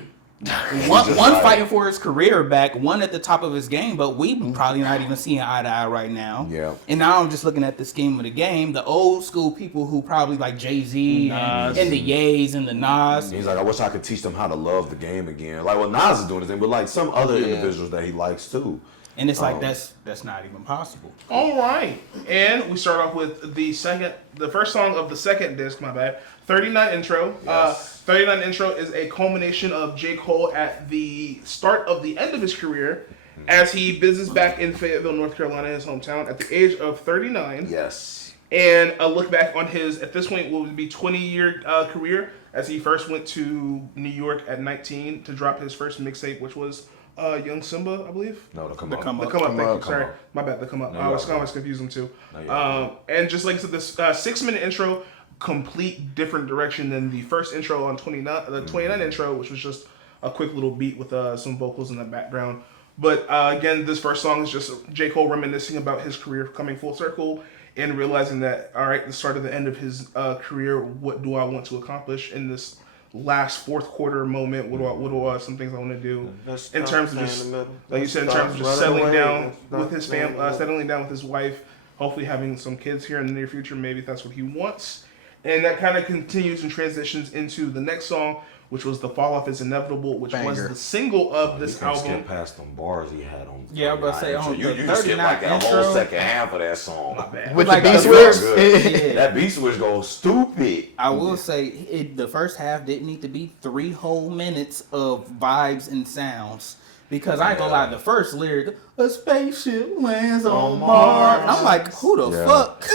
One fighting for his career back, one at the top of his game, but we probably not even seeing eye to eye right now. Yeah. And now I'm just looking at the scheme of the game. The old school people who probably like Jay-Z and the Ye's and the Nas. He's like, I wish I could teach them how to love the game again. Like, well, Nas is doing his thing, but like some other individuals that he likes too. And it's like that's not even possible. All right, and we start off with the first song of the second disc. My bad. 39 intro. Yes. 39 intro is a culmination of J. Cole at the start of the end of his career, as he business back in Fayetteville, North Carolina, his hometown, at the age of 39. Yes. And a look back on his, at this point, what would be 20-year career, as he first went to New York at 19 to drop his first mixtape, which was Young Simba, I believe. No, the come up. Thank you. Sorry, my bad. The come up. I was confusing too. And just like I said, this 6-minute intro, complete different direction than the first intro on 29 intro, which was just a quick little beat with some vocals in the background. But again, this first song is just J. Cole reminiscing about his career coming full circle and realizing that, all right, the start of the end of his career, what do I want to accomplish in this last fourth quarter moment? What do some things I want to do in terms of just, like you said, in terms of just settling down with his family, settling down with his wife, hopefully having some kids here in the near future. Maybe that's what he wants. And that kind of continues and transitions into the next song, which was "The Fall Off Is Inevitable," which was the single of this album. Skip past them bars he had on. Yeah, I was about to say on you the skip 39 like that intro. whole second half of that song. With like the beat the switch. That beat switch goes stupid. I will say the first half didn't need to be 3 whole minutes of vibes and sounds. Because I ain't gonna lie, the first lyric, a spaceship lands on Mars. I'm like, who the fuck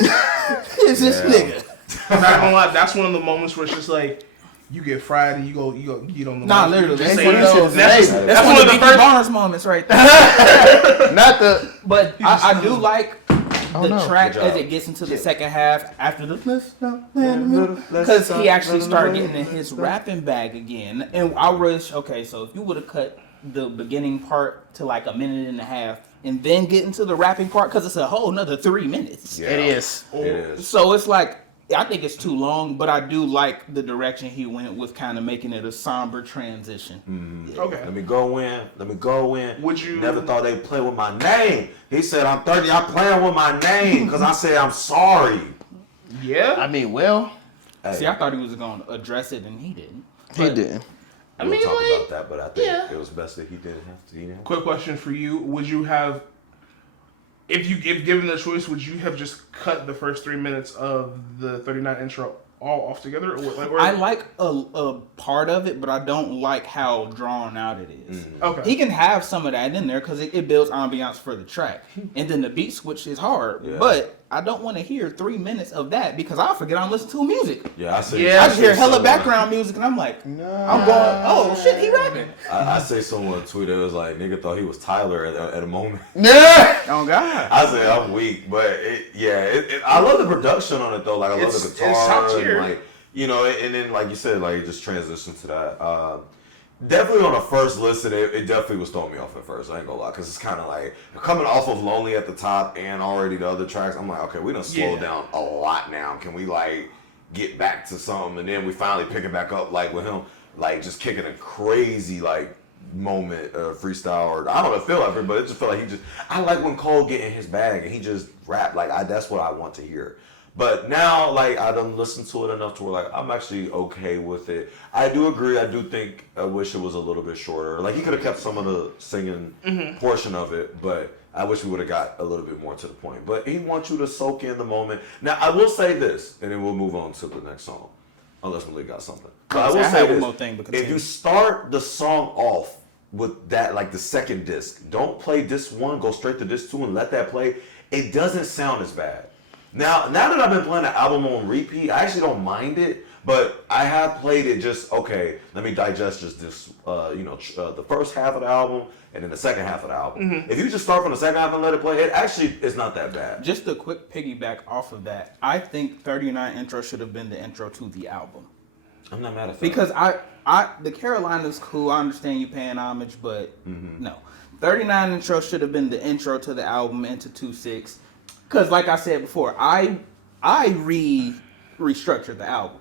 is this nigga? I'm not gonna lie, that's one of the moments where it's just like, you get fried and you go get on the Nah, mic. literally. Just say That's that's one of the first Barnes moments right there. Not the. But I do like the track Good as job. it gets into the second half after the because he actually started getting in his rapping bag again. And I wish, okay, so if you would have cut the beginning part to like a minute and a half and then get into the rapping part, because it's a whole nother 3 minutes. It is. It is. So it's like, I think it's too long, but I do like the direction he went with kind of making it a somber transition. Mm-hmm. Okay. Let me go in. Would you never thought they'd play with my name? He said, I'm 30, I'm playing with my name because I said I'm sorry. Yeah. I mean, well, See, I thought he was going to address it and he didn't. he didn't. We'll talk about that, but I think it was best that he didn't have to. Quick question for you: would you have, if given the choice, would you have just cut the first 3 minutes of the 39 intro all off together? Or I like a part of it, but I don't like how drawn out it is. Mm-hmm. Okay. He can have some of that in there because it builds ambiance for the track. And then the beat switch is hard. Yeah. But I don't want to hear 3 minutes of that because I'll forget I'm listening to music. Yeah, I say. Yeah, I just hear hella background music and I'm like, I'm going, oh shit, he rapping. I say someone tweeted, it was like, nigga thought he was Tyler at a moment. Yeah. Oh God. I say I'm weak, but I love the production on it though. Like I love the guitar. It's top tier. And, like, you know, and then like you said, like it just transitioned to that. Definitely on the first listen, it definitely was throwing me off at first. I ain't gonna lie, because it's kind of like coming off of Lonely at the top and already the other tracks. I'm like, okay, we done slowed down a lot now. Can we like get back to something, and then we finally pick it back up like with him, like just kicking a crazy like moment freestyle, or I don't know, feel like it, but it just felt like I like when Cole get in his bag and he just rap like that's what I want to hear. But now, like, I done listened to it enough to where, like, I'm actually okay with it. I do agree. I do think I wish it was a little bit shorter. Like, he could have kept some of the singing portion of it, but I wish we would have got a little bit more to the point. But he wants you to soak in the moment. Now, I will say this, and then we'll move on to the next song, unless Malik got something. But I will say this. If you start the song off with that, like, the second disc, don't play disc 1, go straight to disc 2 and let that play. It doesn't sound as bad. Now that I've been playing the album on repeat, I actually don't mind it, but I have played it just, okay, let me digest just this, the first half of the album and then the second half of the album. If you just start from the second half and let it play, it actually is not that bad. Just a quick piggyback off of that, I think 39 intro should have been the intro to the album. I'm not mad at that. Because the Carolinas cool, I understand you paying homage, but no. 39 intro should have been the intro to the album into 2-6. Because, like I said before, I restructured the album.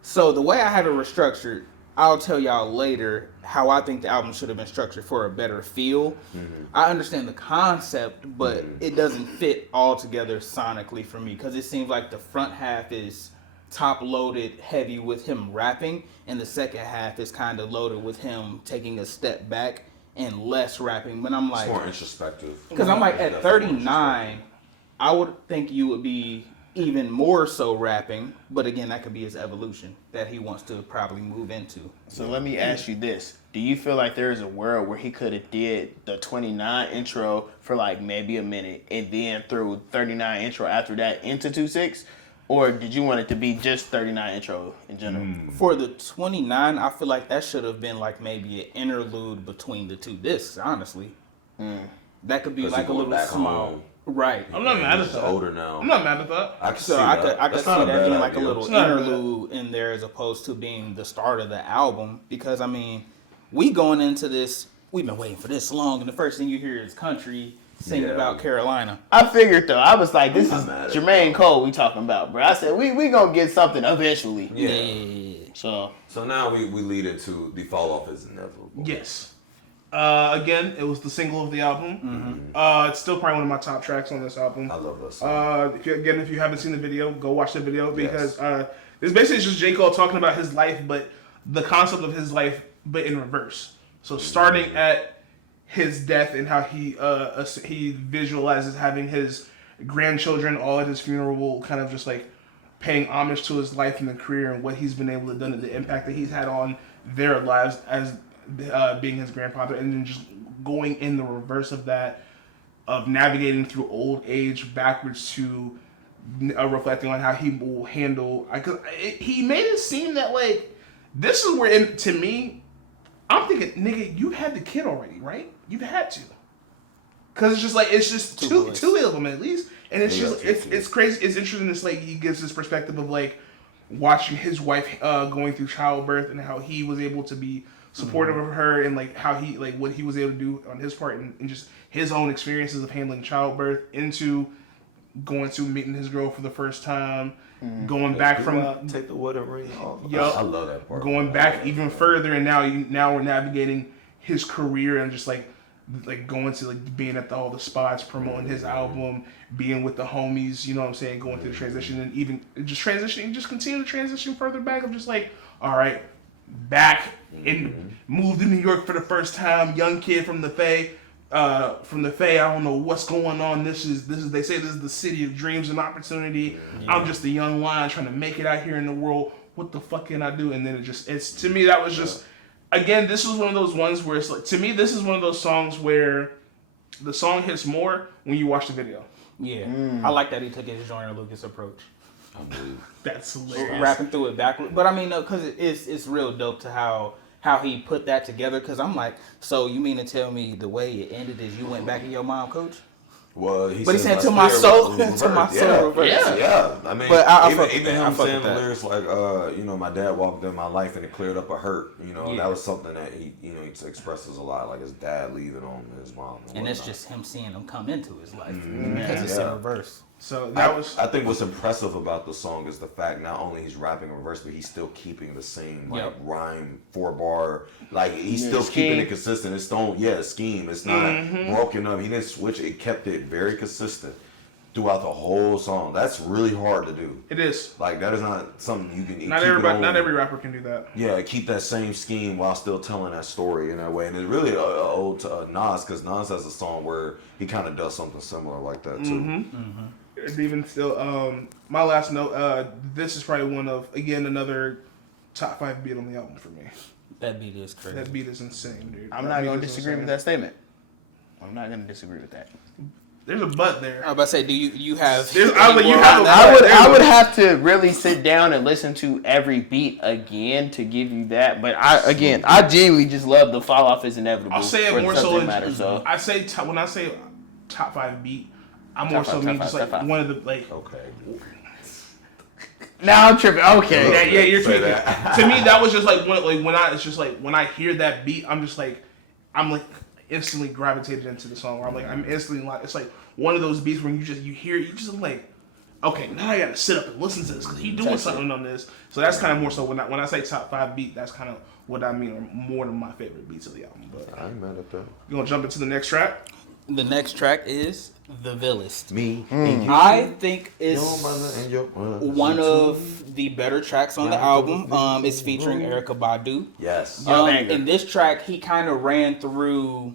So the way I have it restructured, I'll tell y'all later how I think the album should have been structured for a better feel. I understand the concept, but it doesn't fit all together sonically for me. Because it seems like the front half is top loaded heavy with him rapping, and the second half is kind of loaded with him taking a step back and less rapping. But I'm like, it's more introspective. Because I'm like, at 39, I would think you would be even more so rapping, but again, that could be his evolution that he wants to probably move into. So let me ask you this. Do you feel like there is a world where he could have did the 29 intro for like maybe a minute and then threw 39 intro after that into 2-6? Or did you want it to be just 39 intro in general? For the 29, I feel like that should have been like maybe an interlude between the two discs, honestly. That could be like a little small... Home. Right. I'm not mad at that. Older now. I'm not mad at that. I can So see I that. could see that being like a little not interlude in there as opposed to being the start of the album. Because, I mean, we going into this, we've been waiting for this long, and the first thing you hear is country singing about Carolina. I figured, though. I was like, this is mad at Jermaine Cole we talking about, bro. I said, we going to get something eventually. Yeah. So now we lead into the fall off is inevitable. Yes. Again, it was the single of the album. It's still probably one of my top tracks on this album. I love this song. If you haven't seen the video, go watch the video because it's basically just J. Cole talking about his life, but the concept of his life, but in reverse. So starting at his death and how he visualizes having his grandchildren all at his funeral, kind of just like paying homage to his life and the career and what he's been able to do and the impact that he's had on their lives as being his grandfather, and then just going in the reverse of that, of navigating through old age backwards to reflecting on how he will handle. He made it seem that like this is where, to me, I'm thinking, nigga, you had the kid already, right? You've had to, because it's just like two of them at least, and it's it's crazy. It's interesting. It's like he gives this perspective of like watching his wife going through childbirth and how he was able to be supportive of her, and like how he like what he was able to do on his part, and just his own experiences of handling childbirth, into going to meeting his girl for the first time, going back from take the wood and ring off. Yup. I love that part. Going back even further, and now we're navigating his career and just like going to like being at all the spots, promoting his album, being with the homies, you know what I'm saying, going through the transition, and even just transitioning, just continue to transition further back of just like, all right, back and moved to New York for the first time, young kid from the Faye. I don't know what's going on. This is they say this is the city of dreams and opportunity. I'm just a young lion trying to make it out here in the world. What the fuck can I do? And then it's to me that was just, again, this was one of those ones where it's like, to me this is one of those songs where the song hits more when you watch the video. Yeah, I like that he took his Joyner Lucas approach. That's hilarious. Rapping through it backwards, but I mean, no, because it's real dope to how he put that together. Because I'm like, so you mean to tell me the way it ended is you went back in your mom, coach? Well, he said to my soul, to my soul. Yeah. I mean, but even him saying the lyrics like, my dad walked in my life and it cleared up a hurt. That was something that he expresses a lot, like his dad leaving on his mom. And it's just him seeing him come into his life because it's in reverse. So that was. I think what's impressive about the song is the fact not only he's rapping in reverse, but he's still keeping the same rhyme 4-bar. Like he's still keeping it consistent. It's scheme. It's not broken up. He didn't switch. It kept it very consistent throughout the whole song. That's really hard to do. It is. Like that is not something you can. Not every rapper can do that. Yeah, keep that same scheme while still telling that story in that way. And it's really an ode to Nas, because Nas has a song where he kind of does something similar like that too. And even still, my last note, this is probably one of, again, another top 5 beat on the album for me. That beat is crazy. That beat is insane, dude. I'm not going to disagree with that statement. I'm not going to disagree with that. There's a but there. I was about to say, do you have? I would have to really sit down and listen to every beat again to give you that. But I genuinely just love the fall off is inevitable. I'll say it more so. I say when I say top 5 beat, I'm more so mean just like one of the like. Okay. Now I'm tripping. Okay. Yeah, you're tripping. To me, that was just like when I hear that beat, I'm instantly gravitated into the song. Where I'm instantly like, it's like one of those beats where you hear it, you just like, okay, now I gotta sit up and listen to this because he's doing something on this. So that's kind of more so when I say top 5 beat, that's kind of what I mean, or more than my favorite beats of the album. But I ain't mad at that. You gonna jump into the next track? The next track is The Villist. Me. I think it's one of the better tracks on the album. It's featuring Erykah Badu. Yes. In this track, he kind of ran through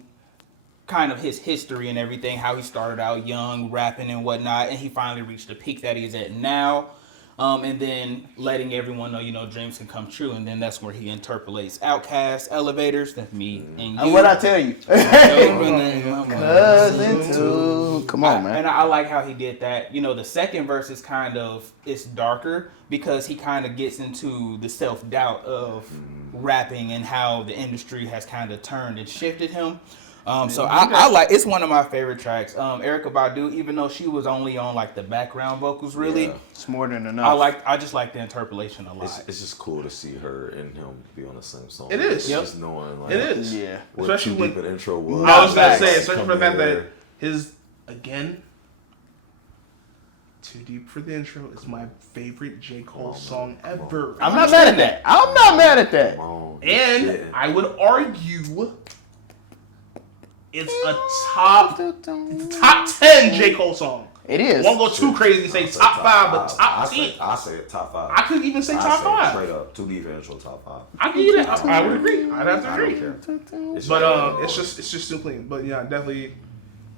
kind of his history and everything, how he started out young, rapping and whatnot, and he finally reached the peak that he's at now. And then letting everyone know, dreams can come true. And then that's where he interpolates Outkast, Elevators, that's me and you. And what I tell you. Cousin too. Come on, man. And I like how he did that. The second verse is it's darker because he kind of gets into the self-doubt of rapping and how the industry has kind of turned and shifted him. So I like, it's one of my favorite tracks. Erykah Badu, even though she was only on like the background vocals, really, it's more than enough. I just like the interpolation a lot. It's just cool to see her and him be on the same song. It is. Just knowing like it is. Yeah. Especially when the intro was. I was gonna say, especially for the fact that his again. Too Deep for the Intro is my favorite J. Cole song ever. I'm not mad at that. And I would argue it's a top 10 J. Cole song. It is. Won't go too crazy to say top 5, but top 10. I say it top 5. I could even say top 5. Straight up, Too Deep Intro top 5. I can get it. I would agree. I'd have to agree. But it's just still clean. But yeah, definitely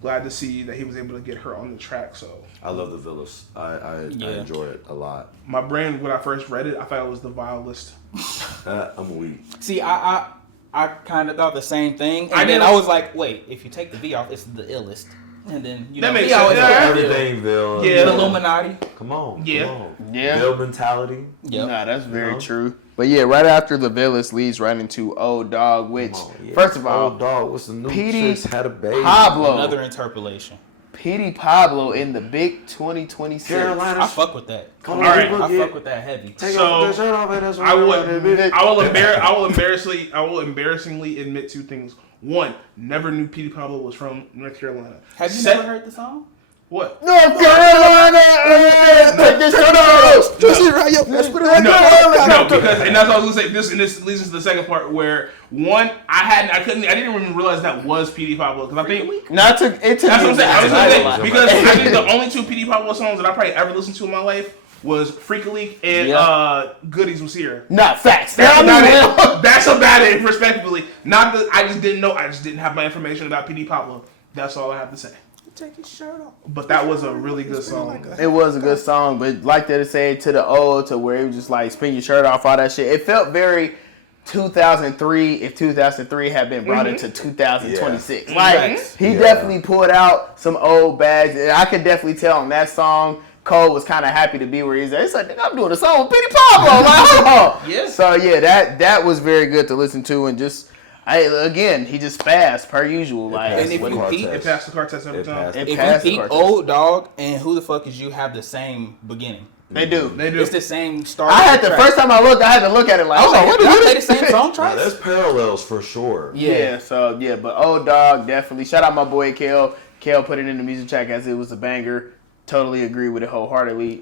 glad to see that he was able to get her on the track. So I love the Villas. I enjoy it a lot. My brain, when I first read it, I thought it was the vilest. I'm weak. See, I kind of thought the same thing, and then I was like, wait, if you take the V off, it's the illest. And then that makes sense. Everything, Bill. Yeah, the Illuminati. Come on. Yeah. Bill mentality. Yep. Nah, that's very true. But yeah, right after the Villas leads right into Old Dog, which first of all, Old Dog, what's the new Petey had a baby. Pablo, another interpolation. Petey Pablo in the big 2026. Carolina. I fuck with that. All right, I fuck with that heavy. So I will embarrassingly admit 2 things. One, never knew Petey Pablo was from North Carolina. Have you never heard the song? What? North Carolina! Let's put it right there. No, because, and that's what I was gonna say. This leads us to the second part where one, I didn't even realize that was Petey Pablo because I think that's what I'm saying. Because I think the only 2 Petey Pablo songs that I probably ever listened to in my life was Freak a Leak and Goodies with Sierra. Not facts. That's about it. That's about it, respectfully. Not that I just didn't know. I just didn't have my information about Petey Pablo. That's all I have to say. Take his shirt off. But that was a really good song. It was a good song, but like they say, to the old, to where it was just like spin your shirt off, all that shit. It felt very 2003 if 2003 had been brought into 2026. Yeah. Like, he definitely pulled out some old bags. And I could definitely tell on that song, Cole was kind of happy to be where he's at. It's like, I'm doing a song with Petey Pablo. Like, yeah. So, yeah, that was very good to listen to. And just, he just passed per usual. Like, and if you peep, it passed the car test every time. If you peep Old Dog and Who the Fuck Is You have the same beginning. They do. It's the same start. First time I looked, I had to look at it like, what they the same song tracks? There's parallels for sure. Yeah. So but Old Dog definitely. Shout out my boy Kale. Kale put it in the music track as it was a banger. totally agree with it wholeheartedly.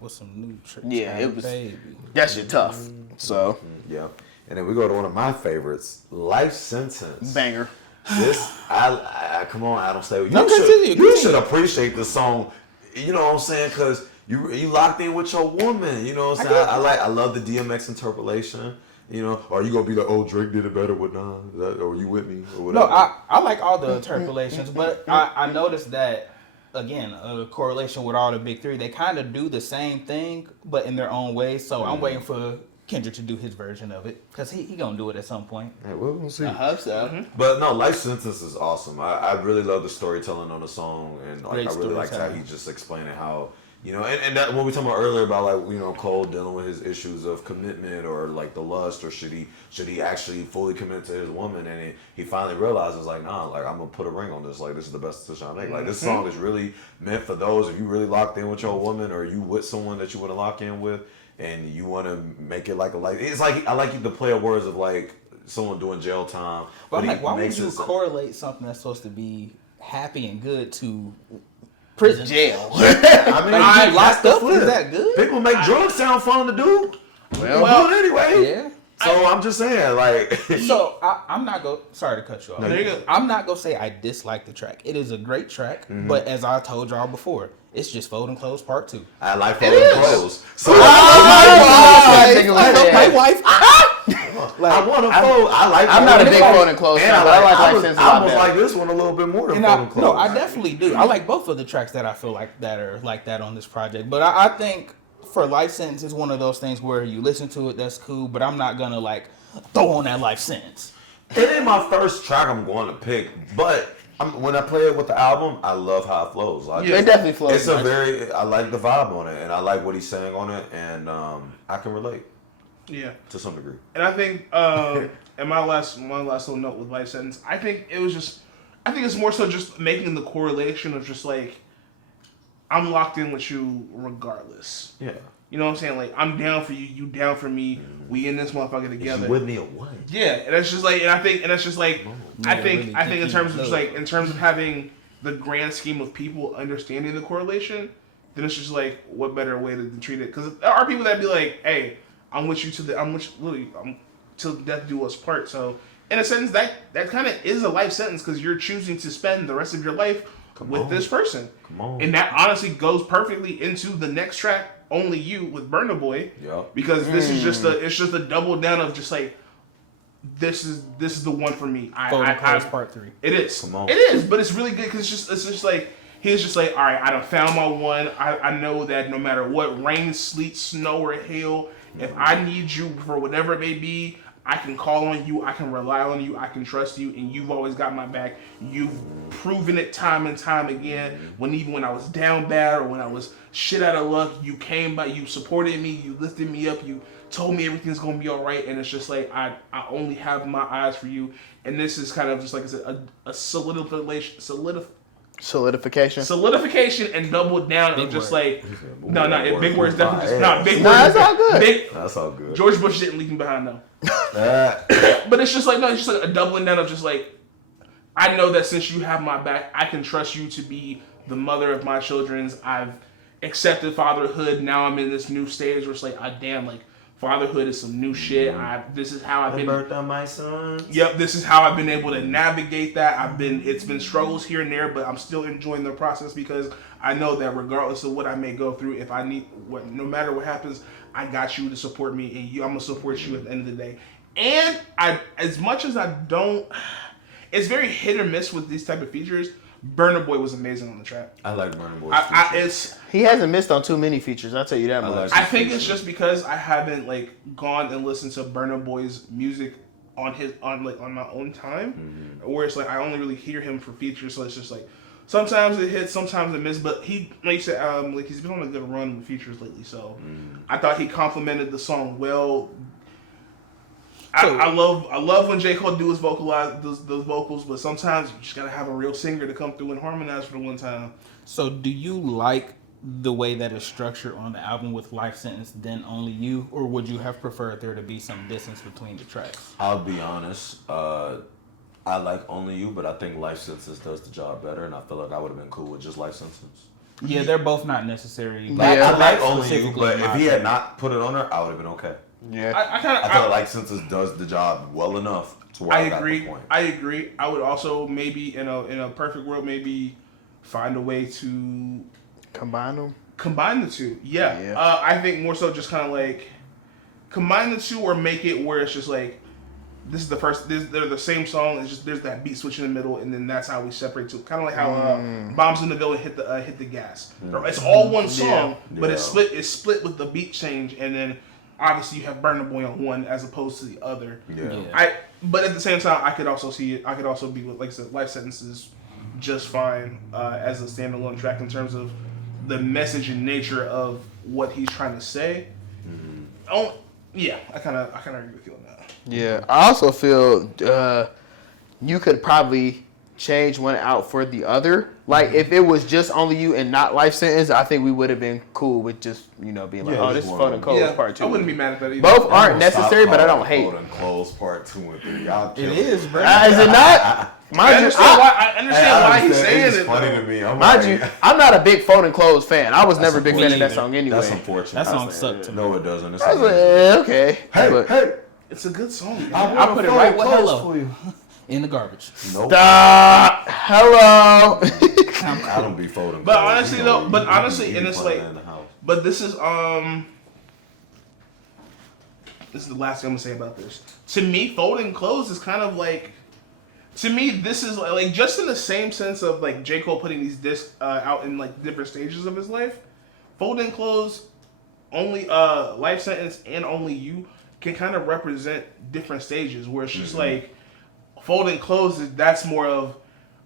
With some new tricks. Yeah, it was. Baby. That shit tough. So Yeah. And then we go to one of my favorites, Life Sentence. banger. This, I come on, Adam Stable. Continue. Should appreciate this song. You know what I'm saying? Because you locked in with your woman. You know what I'm saying? I love the DMX interpolation. You know, or you gonna be like, oh, Drake did it better with Nas, or you with me, or whatever. No, I like all the interpolations, but I noticed that, again, a correlation with all the big three, they kind of do the same thing, but in their own way. So I'm waiting for Kendrick to do his version of it, because he gonna do it at some point. Hey, we'll see. I hope so. But no, Life Sentence is awesome. I really love the storytelling on the song, and like I really liked how he just explaining how, you know, and that when we talked about earlier about, like, you know, Cole dealing with his issues of commitment or like the lust, or should he actually fully commit to his woman, and he finally realizes, like, nah, like, I'm gonna put a ring on this, like, this is the best decision I make. Like, this song is really meant for those, if you really locked in with your woman, or you with someone that you want to lock in with, and you want to make it like a life. It's like, I like the play of words of like someone doing jail time. But I'm like, why would you correlate something that's supposed to be happy and good to prison jail? I mean, like, locked up, is that good? People make drugs sound fun to do. Well, do it anyway. Yeah. So I'm just saying, like. So I'm not go. Sorry to cut you off. No, there you go. I'm not gonna say I dislike the track. It is a great track, but as I told y'all before, it's just Folding Clothes Part 2. I like Folding Clothes. So my wife. Like, I want to fold. I'm not a big Folding Clothes fan, but I like Life Sentence a lot better. I almost like this one a little bit more than Folding Clothes. No, I definitely do. I like both of the tracks that I feel like that are like that on this project. But I think for Life Sentence, it's one of those things where you listen to it, that's cool, but I'm not gonna like throw on that Life Sentence. It ain't my first track I'm going to pick, but when I play it with the album, I love how it flows. Like, it definitely flows. It's I like the vibe on it, and I like what he's saying on it, and I can relate. Yeah, to some degree. And I think, and my last little note with Life Sentence, I think it's more so just making the correlation of just like, I'm locked in with you regardless. Yeah. You know what I'm saying? Like, I'm down for you, you down for me. We in this motherfucker together. You with me or what? Yeah, and that's just like, I think in terms of having the grand scheme of people understanding the correlation, then it's just like, what better way to treat it? Because there are people that be like, hey, I'm with you till death do us part. So in a sense, that kind of is a life sentence, because you're choosing to spend the rest of your life with this person. Come on. And that honestly goes perfectly into the next track, Only You, with Burna Boy. Yep. Because this is just a double down of just like, this is the one for me. I Part 3. It is. Come on. It is, but it's really good because it's just like, he's just like, all right, I done found my one. I know that no matter what, rain, sleet, snow, or hail, if I need you for whatever it may be, I can call on you, I can rely on you, I can trust you, and you've always got my back. You've proven it time and time again. Even when I was down bad or when I was shit out of luck, you came by, you supported me, you lifted me up, you told me everything's gonna be all right. And it's just like, I only have my eyes for you. And this is kind of just like I said, a solidification and double down of just like, big words definitely just big words. That's all good. That's all good. George Bush didn't leave me behind though. But it's just like, no, it's just like a doubling down of just like, I know that since you have my back, I can trust you to be the mother of my children's. I've accepted fatherhood. Now I'm in this new stage where it's like, like, fatherhood is some new shit. This is how I've been. Birth of my son. Yep, this is how I've been able to navigate that. It's been struggles here and there, but I'm still enjoying the process because I know that regardless of what I may go through, if I need no matter what happens, I got you to support me, and I'm gonna support you at the end of the day. And as much as I don't, it's very hit or miss with these type of features. Burna Boy was amazing on the track. I like Burna Boy's he hasn't missed on too many features, I'll tell you that much. I think it's just because I haven't like gone and listened to Burna Boy's music on my own time, where it's like I only really hear him for features, so it's just like sometimes it hits, sometimes it misses. But he, like you said, he's been on a good run with features lately, so I thought he complimented the song well. I love when J.Cole those vocals, but sometimes you just gotta have a real singer to come through and harmonize for the one time. So do you like the way that it's structured on the album with Life Sentence, then Only You, or would you have preferred there to be some distance between the tracks? I'll be honest. I like Only You, but I think Life Sentence does the job better, and I feel like I would have been cool with just Life Sentence. Yeah, they're both not necessary. I like Only You, but if he had not put it on there, I would have been okay. Yeah, I feel like Census does the job well enough to where I got the point. I agree. I would also maybe in a perfect world maybe find a way to combine them. Combine the two. Yeah. I think more so just kind of like combine the two or make it where it's just like this is the first. They're the same song. It's just there's that beat switch in the middle, and then that's how we separate two. Kind of like how Bombs in the Village hit the gas. It's all one song, but it's split. It's split with the beat change, and then obviously you have Burna Boy on one as opposed to the other. But at the same time, I could also see it. I could also be with, like I said, Life Sentences just fine as a standalone track in terms of the message and nature of what he's trying to say. Oh, yeah, I kind of agree with you on that. Yeah, I also feel you could probably change one out for the other. Like if it was just Only You and not Life Sentence, I think we would have been cool with just being like, oh, this is Fold and Close Part 2. I wouldn't be mad at that either. Both aren't necessary, but I don't hate. Fold and Close Part 2 and 3. Y'all it is, bro. Is it not? I understand why he's saying it. Funny to me. Mind you, I'm not a big Fold and Close fan. I was never a big fan of that song anyway. That's unfortunate. That song sucked. No, it doesn't. It's okay. Hey. It's a good song. I put it right with Hello in the garbage. Nope. Stop. Hello. I don't be folding. But honestly, and it's like, but this is the last thing I'm gonna say about this. To me, Fold and Close is kind of like, to me, this is like just in the same sense of like J. Cole putting these discs out in like different stages of his life. Fold and Close, Only Life Sentence, and Only You can kind of represent different stages where it's just like Fold and Close that's more of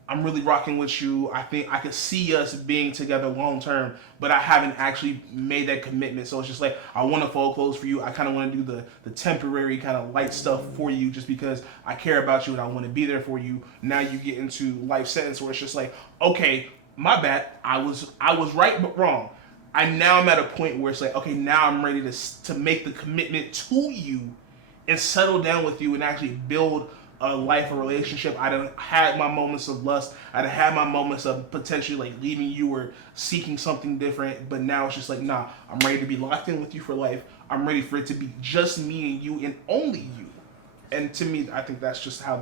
I'm really rocking with you. I think I could see us being together long term, but I haven't actually made that commitment. So it's just like I want to fold close for you. I kind of want to do the temporary kind of light stuff for you just because I care about you and I want to be there for you. Now you get into Life Sentence where it's just like, okay, my bad. I was right but wrong. I'm at a point where it's like, okay, now I'm ready to make the commitment to you and settle down with you and actually build a life, a relationship. I done had my moments of lust. I done had my moments of potentially like leaving you or seeking something different. But now it's just like, nah, I'm ready to be locked in with you for life. I'm ready for it to be just me and you and only you. And to me, I think that's just how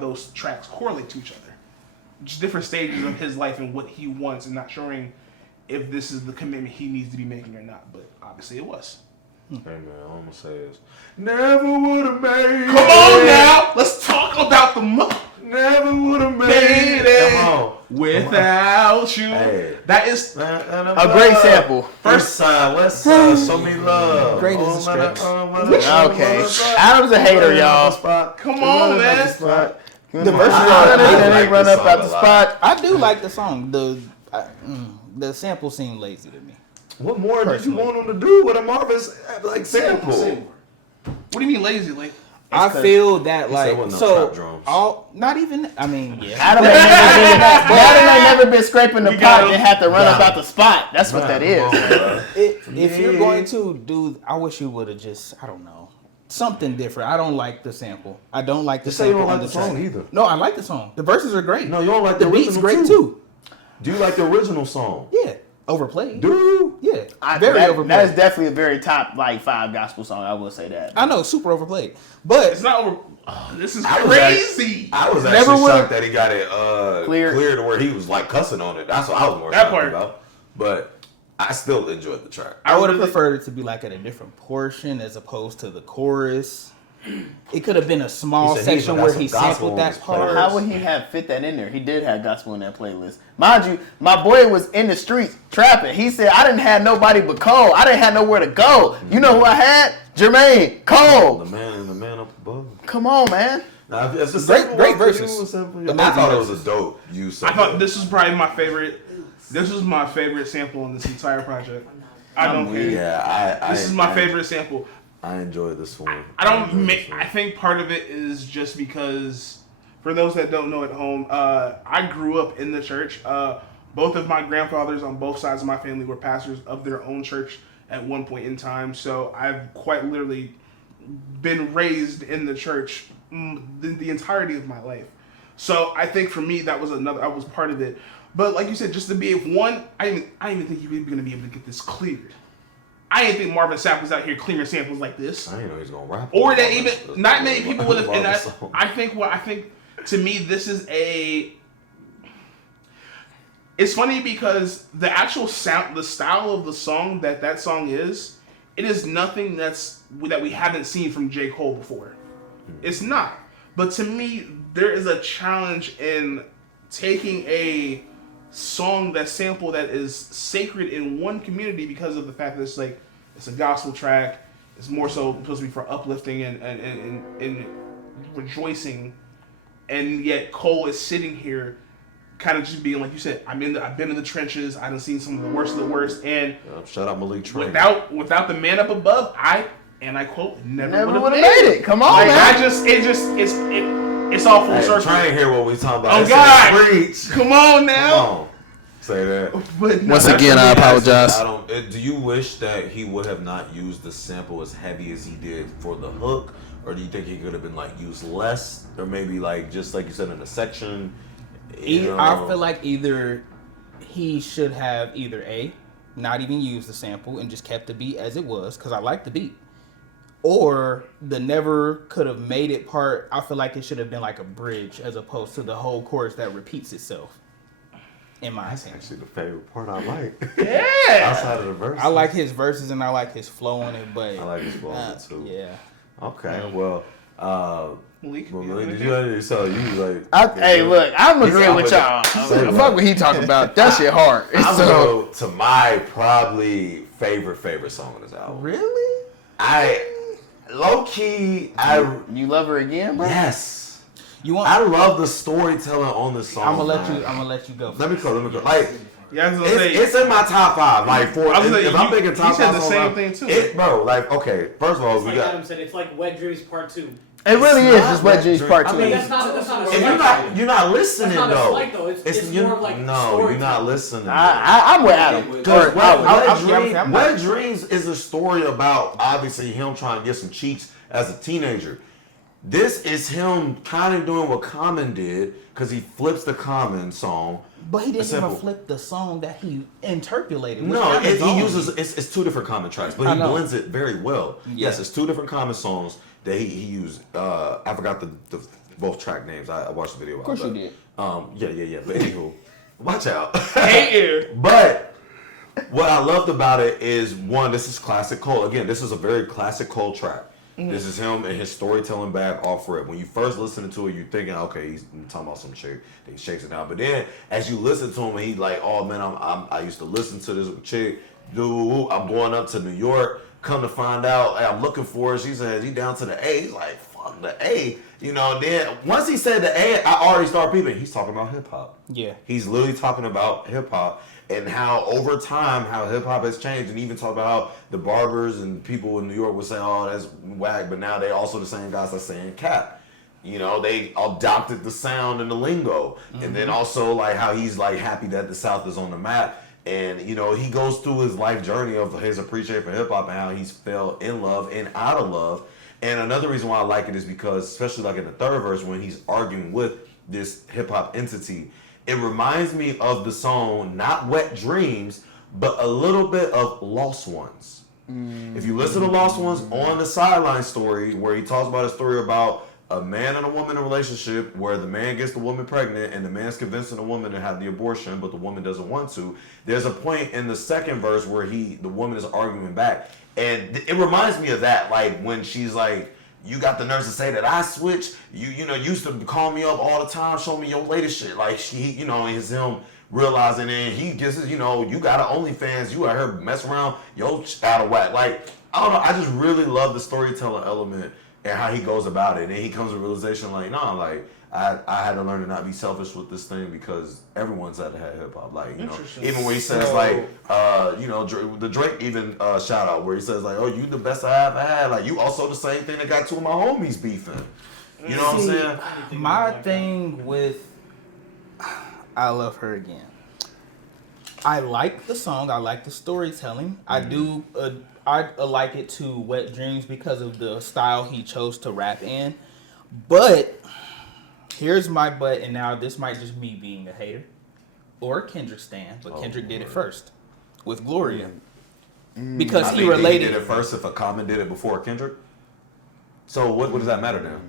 those tracks correlate to each other. Just different stages of his life and what he wants, and not showing if this is the commitment he needs to be making or not. But obviously it was. Hey man, all I'm gonna say is never would have made it. Come on now, let's talk about the never would have made it. Come on. Without you. Hey. That is a great sample. First side, west side, show me love. Great as a stretch. Okay. Adam's a hater, y'all. Come on, man. The verses are run up out the spot. I do like the song. The sample seemed lazy to me. What more did you want him to do with a Marvin's like sample? What do you mean lazy? Like I feel that like not even. I mean, yeah. Adam ain't never been scraping the pot and had to run up out the spot. That's what that is. If you're going to do, I wish you would have just, I don't know, something different. I don't like the sample. I don't like the sample. You don't like the song either. No, I like the song. The verses are great. No, you don't like the beat's original great too. Do you like the original song? Yeah. Overplayed. Do you? Yeah. Very overplayed. That is definitely a very top 5 gospel song. I will say that. I know, super overplayed. But it's not over. This is crazy. I was actually shocked that he got it clear to where he was like cussing on it. That's what I was more shocked about. But I still enjoyed the track. I would have preferred it to be like at a different portion as opposed to the chorus. It could have been a small section where he sampled that part. How would he have fit that in there? He did have gospel in that playlist. Mind you, my boy was in the streets trapping. He said, I didn't have nobody but Cole. I didn't have nowhere to go. You know who I had? Jermaine, Cole. The man up above. Come on, man. Now, it's just great verses. I thought it was a dope use. I thought this was probably my favorite. This was my favorite sample in this entire project. I don't care. Yeah, this is my favorite sample. I enjoy this one. I think part of it is just because, for those that don't know at home, I grew up in the church. Both of my grandfathers on both sides of my family were pastors of their own church at one point in time. So I've quite literally been raised in the church the entirety of my life. So I think for me that was part of it. But like you said, just to be one, I didn't even think you were going to be able to get this cleared. I didn't think Marvin Sapp was out here clearing samples like this. I didn't know he was gonna rap. Or that even not many people would have. And I think to me this is a. It's funny because the actual sound, the style of the song that song is, it is nothing that we haven't seen from J. Cole before. It's not. But to me, there is a challenge in taking a song that is sacred in one community because of the fact that it's a gospel track. It's more so supposed to be for uplifting and rejoicing, and yet Cole is sitting here, kind of just being like you said. I've been in the trenches. I've seen some of the worst, and shout out Malik Train. Without the man up above, I quote, never would have made it. Come on, man. It's all full circle. Try and hear what we talking about. Oh God! Come on now. Come on. Say that. But once again, I apologize. Do you wish that he would have not used the sample as heavy as he did for the hook, or do you think he could have been used less, or maybe just like you said in the section? I feel like either he should have not even used the sample and just kept the beat as it was, because I like the beat. Or the never could have made it part, I feel like it should have been like a bridge as opposed to the whole chorus that repeats itself. In my opinion. That's actually the favorite part I like. Yeah. Outside of the verses. I like his verses and I like his flow on it, but I like his flow on it too. Yeah. Okay, well, Malik, did you so you hey, look, I'm agreeing with y'all. Fuck what he talking about. That shit hard. I'm gonna go to my probably favorite song on this album. Really? Low key, you love her again, bro? Yes. I love the storytelling on this song. I'm gonna let you go. Let me go. It's in my top 5. If I'm thinking top 5 songs, he said the same thing too. Okay. First of all, it's like Adam said, it's like Wet Dreams Part 2. It really is just Wet Dreams Part 2. I mean, that's not if you're not listening that's not though. A slight, though. It's more of like no, you're not listening. I'm with Adam. Wet Dreams is a story about obviously him trying to get some cheeks as a teenager. This is him kind of doing what Common did, because he flips the Common song. But he didn't even flip the song that he interpolated. No, he uses it's 2 different Common tracks, but he blends it very well. Yeah. Yes, it's 2 different Common songs that he used. I forgot the both track names. I watched the video. Of course you did. Yeah. But anywho, watch out. Hey, But what I loved about it is, one, this is classic Cole. Again, this is a very classic Cole track. Mm-hmm. This is him and his storytelling back off rip. When you first listen to it, you're thinking, okay, he's talking about some chick. He shakes it down. But then, as you listen to him, he's like, oh man, I used to listen to this chick. Dude, I'm going up to New York. Come to find out, hey, I'm looking for her. She says, he down to the A. He's like, fuck the A. Then once he said the A, I already started peeping. He's talking about hip hop. Yeah. He's literally talking about hip hop. And how over time, how hip hop has changed, and even talk about how the barbers and people in New York would say, "Oh, that's whack," but now they also the same guys that's saying "cap." They adopted the sound and the lingo, and then also how he's happy that the South is on the map, and he goes through his life journey of his appreciation for hip hop and how he's fell in love and out of love. And another reason why I like it is because, especially in the third verse when he's arguing with this hip hop entity. It reminds me of the song, not Wet Dreams, but a little bit of Lost Ones. If you listen to Lost Ones on the Sideline story, where he talks about a story about a man and a woman in a relationship where the man gets the woman pregnant and the man's convincing the woman to have the abortion, but the woman doesn't want to. There's a point in the second verse where the woman is arguing back. And it reminds me of that, when she's like, you got the nerves to say that I switched. You used to call me up all the time, show me your latest shit. It's him realizing, and he just, you got an OnlyFans. You out here mess around, yo, out of whack. I don't know. I just really love the storytelling element and how he goes about it. And he comes to realization, I had to learn to not be selfish with this thing because everyone's had to have hip hop. Even when he says the Drake even shout out where he says oh, you the best I ever had. You also the same thing that got 2 of my homies beefing. You know what I'm saying? My thing with I Love Her Again. I like the song. I like the storytelling. I do. I like it to Wet Dreams because of the style he chose to rap in. But here's my but, and now this might just me being a hater. or a Kendrick stan, but Kendrick did it first with Gloria. Because he related. He did it first if a Common did it before Kendrick? So what does that matter then?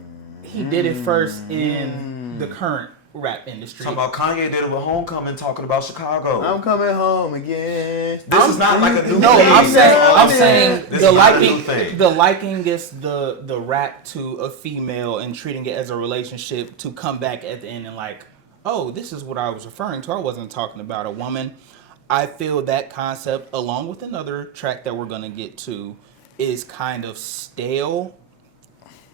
He did it first in the current rap industry. Talking about Kanye did it with Homecoming, talking about Chicago. I'm coming home again. This is not like a new No, thing. I'm saying This the is not a new liking, thing. the liking is the rap to a female and treating it as a relationship to come back at the end and like, oh, this is what I was referring to. I wasn't talking about a woman. I feel that concept, along with another track that we're gonna get to, is kind of stale.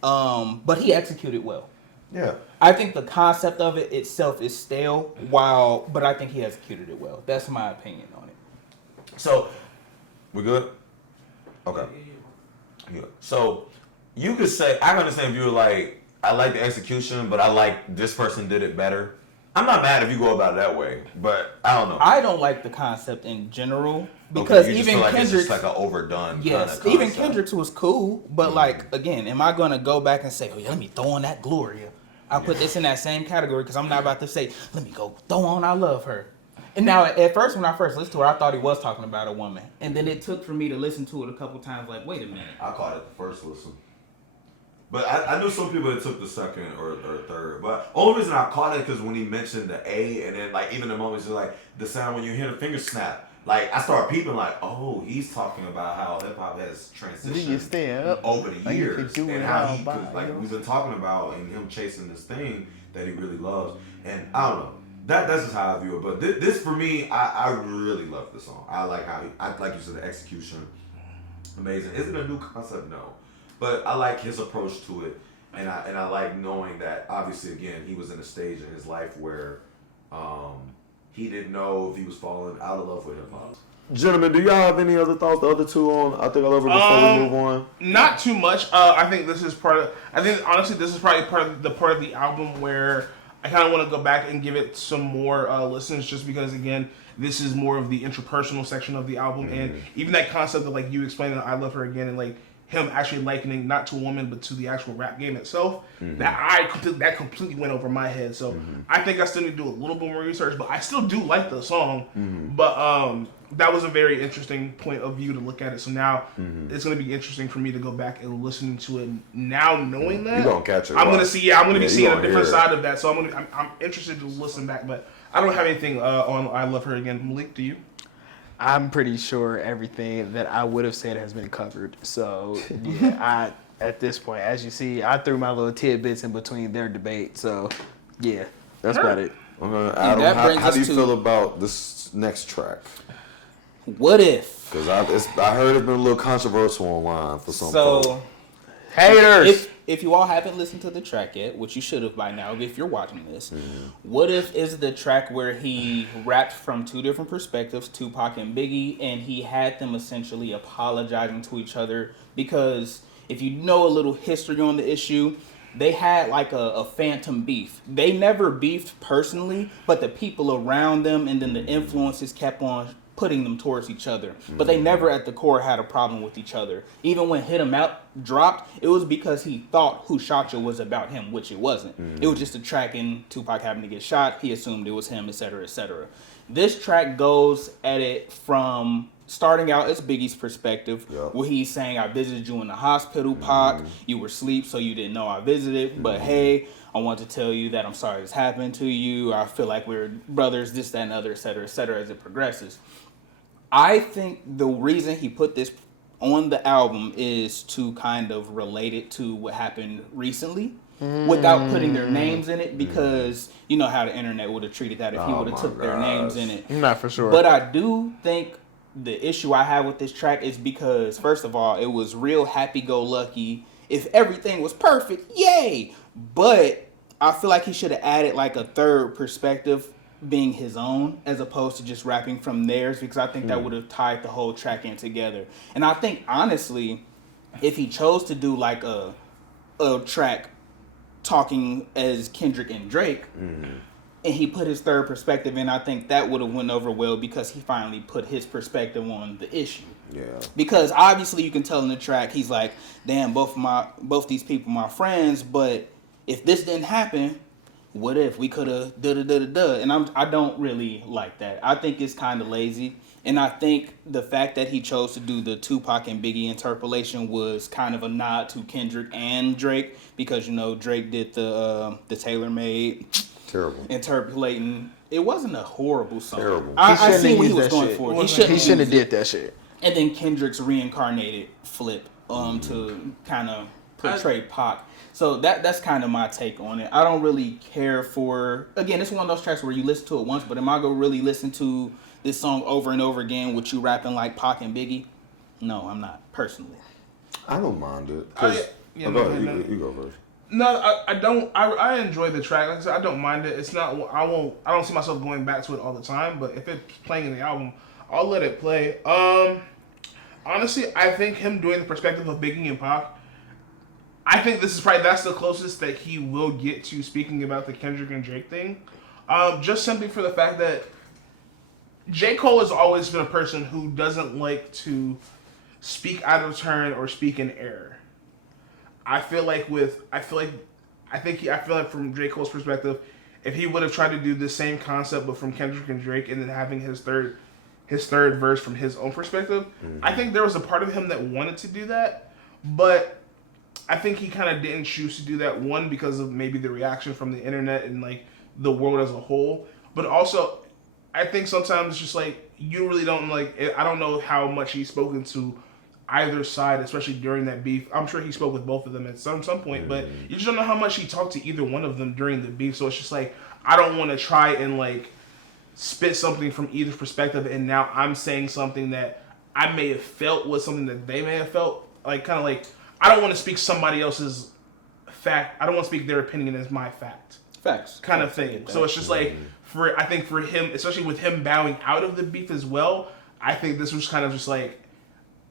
But he executed well. Yeah. I think the concept of it itself is stale, but I think he executed it well. That's my opinion on it. So, we good? Okay. Good. So, you could say, I understand if you were like, I like the execution, but I like this person did it better. I'm not mad if you go about it that way, but I don't know. I don't like the concept in general because you just even feel like Kendrick's, it's just like an overdone yes, kind of even concept. Kendrick's was cool, but like again, am I gonna go back and say, oh yeah, let me throw on that Gloria? I'll put this in that same category because I'm not about to say, let me go throw on I Love Her. And now at first, when I first listened to it, I thought he was talking about a woman, and then it took for me to listen to it a couple times. Like, wait a minute. I caught it the first listen. But I knew some people that took the second or third. But only reason I caught it because when he mentioned the A and then like even the moments like the sound when you hear the finger snap, like I started peeping like, oh, he's talking about how hip hop has transitioned over the years and how he like we've been talking about and him chasing this thing that he really loves. And I don't know. That's just how I view it. But this for me, I really love this song. I like how like you said, the execution, amazing. Is it a new concept? No. But I like his approach to it, and I like knowing that obviously again he was in a stage in his life where he didn't know if he was falling out of love with hip hop. Gentlemen, do y'all have any other thoughts? The other two on I Think I Love Her before we move on. Not too much. I think this is honestly this is probably part of the album where I kind of want to go back and give it some more listens, just because again this is more of the interpersonal section of the album, and even that concept of like you explaining I Love Her Again and like him actually likening not to a woman but to the actual rap game itself, that completely went over my head. So I think I still need to do a little bit more research, but I still do like the song. But that was a very interesting point of view to look at it. So now it's going to be interesting for me to go back and listen to it now, knowing that. You're going to catch it. I'm going to see. I'm going to be seeing a different side of that. So I'm interested to listen back, but I don't have anything on I Love Her Again. Malik, do you? I'm pretty sure everything that I would have said has been covered. So, yeah, at this point, as you see, I threw my little tidbits in between their debate. So, yeah, that's about it. Adam, how do you feel about this next track? What if? Because I heard it's been a little controversial online for some folks. Haters. If you all haven't listened to the track yet, which you should have by now if you're watching this, What If is the track where he rapped from two different perspectives, Tupac and Biggie, and he had them essentially apologizing to each other because if you know a little history on the issue, they had like a phantom beef. They never beefed personally, but the people around them and then the influences kept on putting them towards each other. But they never at the core had a problem with each other. Even when Hit 'Em Out dropped, it was because he thought Who Shot You was about him, which it wasn't. It was just a track in Tupac having to get shot. He assumed it was him, etc., etc. This track goes at it from starting out as Biggie's perspective, where he's saying, I visited you in the hospital, Pac. You were asleep, so you didn't know I visited. But hey, I want to tell you that I'm sorry this happened to you. I feel like we're brothers, this, that, and other, etc., as it progresses. I think the reason he put this on the album is to kind of relate it to what happened recently without putting their names in it, because you know how the internet would have treated that if he would have took their names in it. Not for sure. But I do think the issue I have with this track is because, first of all, it was real happy-go-lucky. If everything was perfect, yay! But I feel like he should have added like a third perspective being his own as opposed to just rapping from theirs, because I think that would have tied the whole track in together. And I think, honestly, if he chose to do like a track talking as Kendrick and Drake, and he put his third perspective in, I think that would have went over well because he finally put his perspective on the issue. Yeah. Because obviously you can tell in the track, he's like, damn, both these people my friends, but if this didn't happen, what if we could have da. And I don't really like that. I think it's kind of lazy. And I think the fact that he chose to do the Tupac and Biggie interpolation was kind of a nod to Kendrick and Drake, because Drake did the tailor-made terrible interpolating. It wasn't a horrible song. Terrible. I see what he was going for. He shouldn't have did that shit. And then Kendrick's reincarnated flip to kind of portray Pac. So that's kind of my take on it. I don't really care for. Again, it's one of those tracks where you listen to it once, but am I gonna really listen to this song over and over again with you rapping like Pac and Biggie? No, I'm not, personally. I don't mind it. You go first. No, I don't. I enjoy the track. Like I said, I don't mind it. It's not. I don't see myself going back to it all the time. But if it's playing in the album, I'll let it play. Honestly, I think him doing the perspective of Biggie and Pac, I think that's the closest that he will get to speaking about the Kendrick and Drake thing. Just simply for the fact that J.Cole has always been a person who doesn't like to speak out of turn or speak in error. I feel like from J. Cole's perspective, if he would have tried to do the same concept but from Kendrick and Drake and then having his third verse from his own perspective, I think there was a part of him that wanted to do that, but I think he kind of didn't choose to do that, one, because of maybe the reaction from the internet and like the world as a whole, but also I think sometimes it's just like you really don't I don't know how much he's spoken to either side, especially during that beef. I'm sure he spoke with both of them at some point, but you just don't know how much he talked to either one of them during the beef. So it's just like, I don't want to try and like spit something from either perspective, and now I'm saying something that I may have felt was something that they may have felt. Like, kind of like, I don't want to speak somebody else's fact. I don't want to speak their opinion as my fact. Facts. Kind of thing. So it's just like, I think for him, especially with him bowing out of the beef as well, I think this was kind of just like,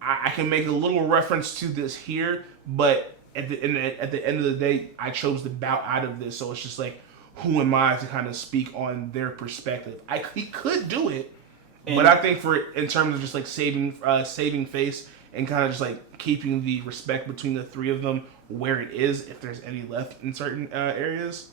I can make a little reference to this here, but at the end of the day, I chose to bow out of this. So it's just like, who am I to kind of speak on their perspective? He could do it, but I think in terms of just like saving face and kind of just like keeping the respect between the three of them where it is, if there's any left in certain areas,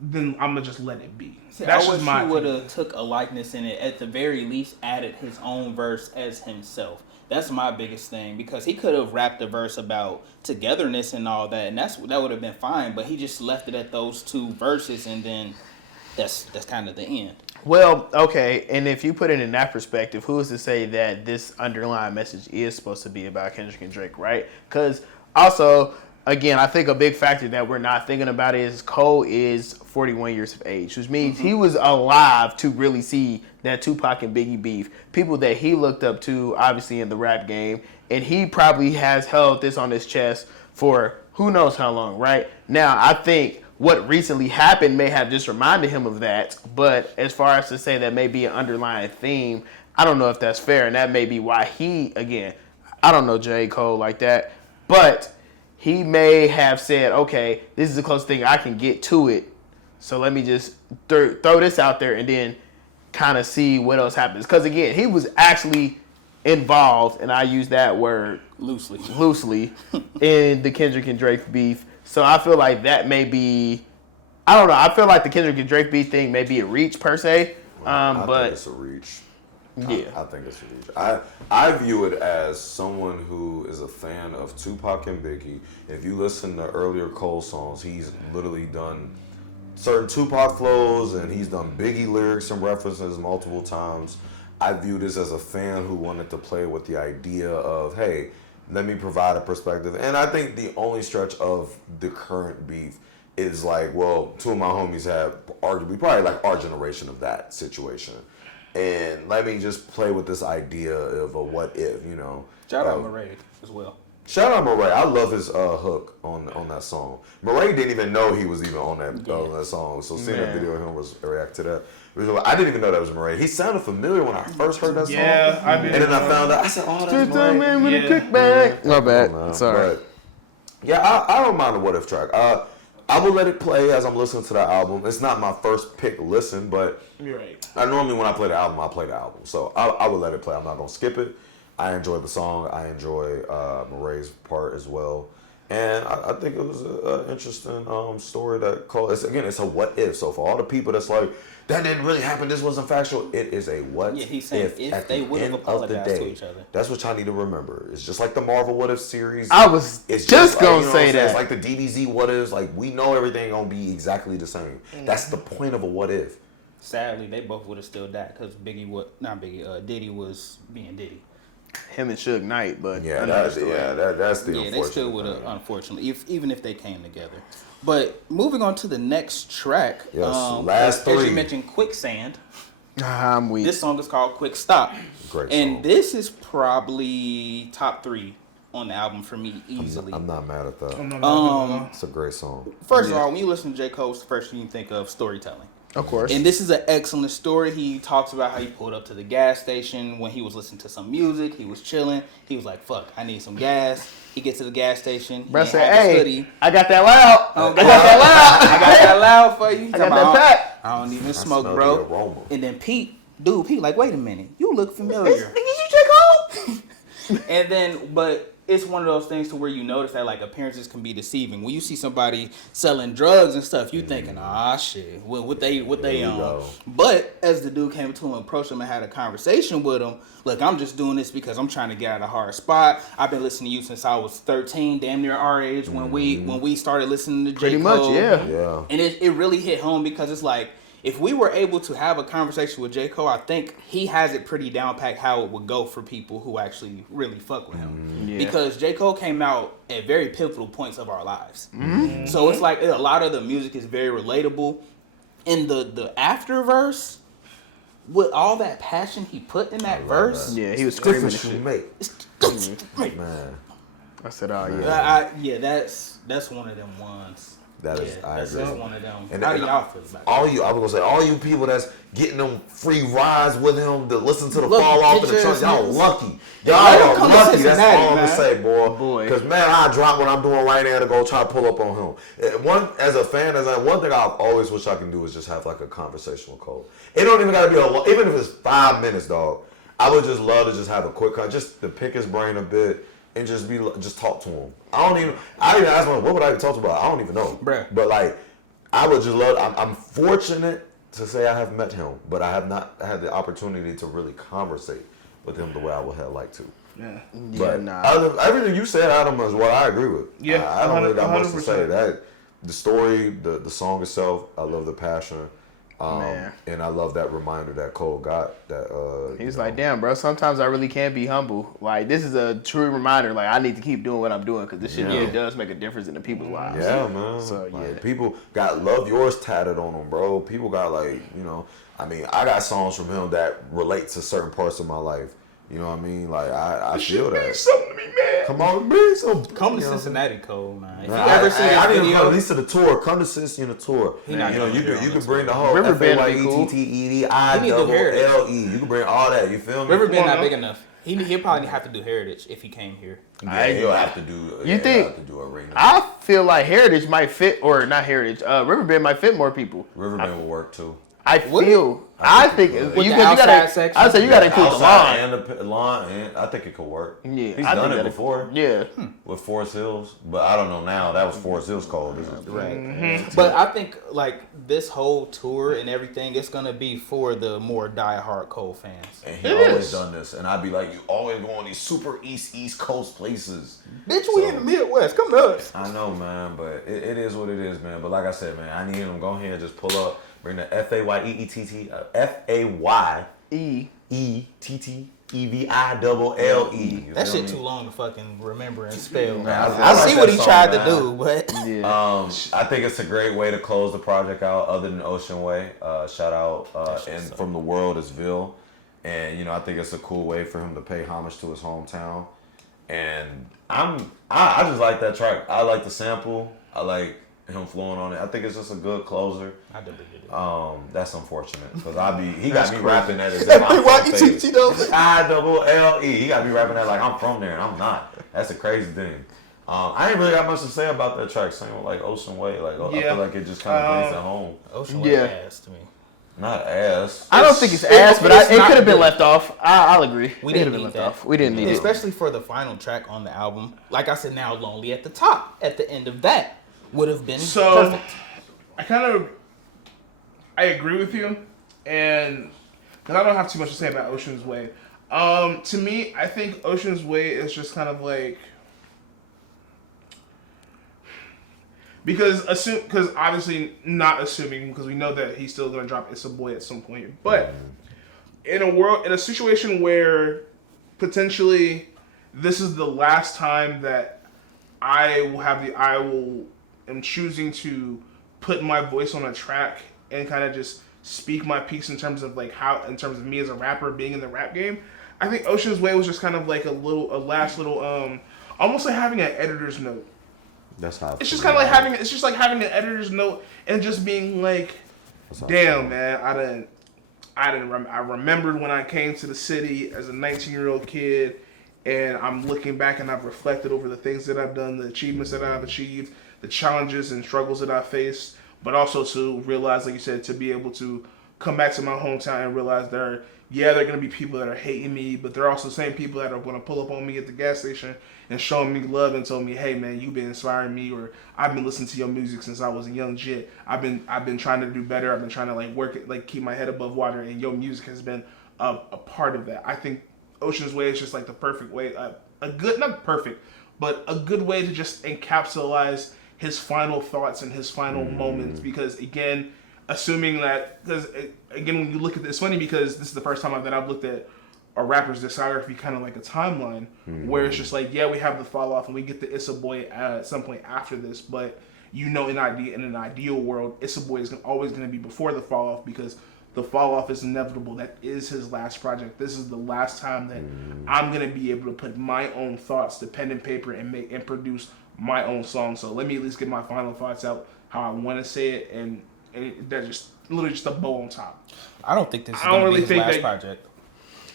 then I'm gonna just let it be. That's I wish he would have took a likeness in it. At the very least, added his own verse as himself. That's my biggest thing, because he could have rapped a verse about togetherness and all that, and that would have been fine. But he just left it at those two verses, and then that's kind of the end. Well, okay, and if you put it in that perspective, who is to say that this underlying message is supposed to be about Kendrick and Drake, right? Because also, again, I think a big factor that we're not thinking about is Cole is 41 years of age, which means he was alive to really see that Tupac and Biggie beef. People that he looked up to, obviously, in the rap game, and he probably has held this on his chest for who knows how long, right? Now, I think what recently happened may have just reminded him of that, but as far as to say that may be an underlying theme, I don't know if that's fair, and that may be why he, again, I don't know J. Cole like that, but he may have said, okay, this is the closest thing I can get to it, so let me just throw this out there and then kind of see what else happens. Because, again, he was actually involved, and I use that word loosely, in the Kendrick and Drake beef. So I feel like that may be, I don't know, I feel like the Kendrick and Drake beef thing may be a reach per se. I but think it's a reach. Yeah. I think it's a reach. I view it as someone who is a fan of Tupac and Biggie. If you listen to earlier Cole songs, he's literally done certain Tupac flows, and he's done Biggie lyrics and references multiple times. I view this as a fan who wanted to play with the idea of, hey, let me provide a perspective. And I think the only stretch of the current beef is like, well, two of my homies have arguably probably like our generation of that situation. And let me just play with this idea of a what if, you know. Shout out Murray as well. Shout out Murray. I love his hook on that song. Murray didn't even know he was even on that song. So seeing that video of him was react to that. I didn't even know that was Murray. He sounded familiar when I first heard that song. Yeah, I did. And then I found out. I said, "Oh, that's Murray." With a kickback. My bad. Sorry. But, yeah, I don't mind the What If track. I will let it play as I'm listening to the album. It's not my first pick listen, but You're right. I normally when I play the album, I play the album. So I will let it play. I'm not gonna skip it. I enjoy the song. I enjoy Murray's part as well. And I think it was an interesting story that Cole. It's a what if. So for all the people that's like, that didn't really happen, this wasn't factual. It is a what Yeah, he's saying if they would have apologized to each other. That's what y'all need to remember. It's just like the Marvel What If series. I was just gonna like, say that. It's like the DBZ What Ifs. Like we know everything gonna be exactly the same. That's the point of a what if. Sadly, they both would have still died because Diddy was being Diddy. Him and Suge Knight, but that's the unfortunate. They still would have, unfortunately, even if they came together. But moving on to the next track, last three. As you mentioned, Quicksand. I'm weak. This song is called Quick Stop. Great and song. This is probably top 3 on the album for me easily. I'm not mad at that. It's a great song. First of all, when you listen to J. Cole, it's the first thing you think of storytelling. Of course. And this is an excellent story. He talks about how he pulled up to the gas station when he was listening to some music. He was chilling. He was like, fuck, I need some gas. He gets to the gas station. Bro said, hey, I got that loud. I got that loud for you. I got that pack. I don't even smoke, bro. And then Pete, like, wait a minute. You look familiar. Is you J. Cole? And then, but it's one of those things to where you notice that like appearances can be deceiving. When you see somebody selling drugs and stuff, you thinking, shit, what they on? But as the dude came to him, approached him, and had a conversation with him, look, I'm just doing this because I'm trying to get out of a hard spot. I've been listening to you since I was 13, damn near our age when we started listening to J. Pretty Cole. much, yeah. And it really hit home because it's like, if we were able to have a conversation with J. Cole, I think he has it pretty down packed how it would go for people who actually really fuck with him. Yeah. Because J. Cole came out at very pivotal points of our lives. Mm-hmm. So it's like a lot of the music is very relatable. In the after verse, with all that passion he put in that verse. Yeah, he was screaming shit. Man. I said, that's one of them ones. That's one of them. And how do y'all feel about that? I was gonna say, all you people that's getting them free rides with him to listen to the fall off of the trunk, y'all lucky. Y'all are lucky. That's all I'm gonna say, boy. Because man, I drop what I'm doing right now to go try to pull up on him. One as a fan, one thing I always wish I can do is just have like a conversation with Cole. It don't even gotta be even if it's 5 minutes, dog. I would just love to just have a quick just to pick his brain a bit. And just talk to him. I didn't ask him, what would I even talk about? I don't even know. Bruh. But like, I would just love, I'm fortunate to say I have met him, but I have not had the opportunity to really conversate with him the way I would have liked to. Yeah. But everything you said, Adam, is what I agree with. Yeah. I don't really got much to 100%. say. That the story, the song itself, I love the passion. And I love that reminder that Cole got. He's like, damn, bro, sometimes I really can't be humble. Like, this is a true reminder. Like, I need to keep doing what I'm doing because this shit really does make a difference in the people's lives. Yeah, man. So, people got Love Yours tatted on them, bro. People got, like, I got songs from him that relate to certain parts of my life. You know what I mean? Like, I feel that. Something to me, man. Come on, bring something. Come to Cincinnati, Cole, man. If you ever see his video, video, at least to the tour. Come to Cincinnati tour. You can bring the whole FAYETTEDILLE. You can bring all that. You feel me? Riverbend not big enough. He'll probably have to do Heritage if he came here. Yeah, he'll have to do. You think? Have to do arena. I feel like Heritage might fit, or not Heritage. Riverbend might fit more people. Riverbend will work too. I think you gotta. I say you gotta include the line and the line, and I think it could work. Yeah, he's done it before. Yeah, with Forest Hills, but I don't know now. That was Forest Hills Cole. This is right. Mm-hmm. But I think like this whole tour and everything, it's gonna be for the more diehard Cole fans. And he always done this, and I'd be like, you always go on these super East Coast places. Bitch, we in the Midwest. Come to us. I know, man, but it is what it is, man. But like I said, man, I need him to go ahead and just pull up. Bring the FAYETTEVILLE. That shit too long to fucking remember and spell. Man, I see what he tried to do, but I think it's a great way to close the project out. Other than Ocean Way, shout out and From the World is Ville, and I think it's a cool way for him to pay homage to his hometown. And I just like that track. I like the sample. I like him flowing on it. I think it's just a good closer. I deleted it. That's unfortunate because he got me rapping that as if I'm from ILLE. He got me rapping that like I'm from there and I'm not. That's a crazy thing. I ain't really got much to say about that track. Same with like Ocean Way. Like I feel like it just kind of brings it home. Ocean Way ass to me. Not ass. I don't think it's ass, but it could have been left off. I'll agree. We didn't need left that. off. We didn't need it. Especially for the final track on the album. Like I said, Now Lonely at the top. At the end of that would have been perfect. I agree with you, and because I don't have too much to say about Ocean's Way. To me, I think Ocean's Way is just kind of like because obviously not assuming because we know that he's still gonna drop It's a Boy at some point, but in a situation where potentially this is the last time that I am choosing to put my voice on a track and kind of just speak my piece in terms of me as a rapper being in the rap game. I think Ocean's Way was just kind of like a last little almost like having an editor's note. That's how it's just kind of like having an editor's note and just being like, damn man, I remembered when I came to the city as a 19-year-old kid, and I'm looking back and I've reflected over the things that I've done, the achievements that I've achieved, the challenges and struggles that I faced, but also to realize, like you said, to be able to come back to my hometown and realize there are going to be people that are hating me, but there are also the same people that are going to pull up on me at the gas station and showing me love and telling me, hey man, you've been inspiring me, or I've been listening to your music since I was a young jit. I've been trying to do better. I've been trying to work it, keep my head above water, and your music has been a part of that. I think Ocean's Way is just the perfect way, not perfect, but a good way to just encapsulate his final thoughts and his final moments. Because again, when you look at this, it's funny because this is the first time that I've looked at a rapper's discography kind of like a timeline where it's just we have the fall off and we get the It's a Boy at some point after this, but in an ideal world, It's a Boy is always going to be before the fall off because the fall off is inevitable. That is his last project. This is the last time that I'm going to be able to put my own thoughts to pen and paper and produce my own song. So let me at least get my final thoughts out how I want to say it, and that's just literally just a bow on top. I don't think this is going to be his last project.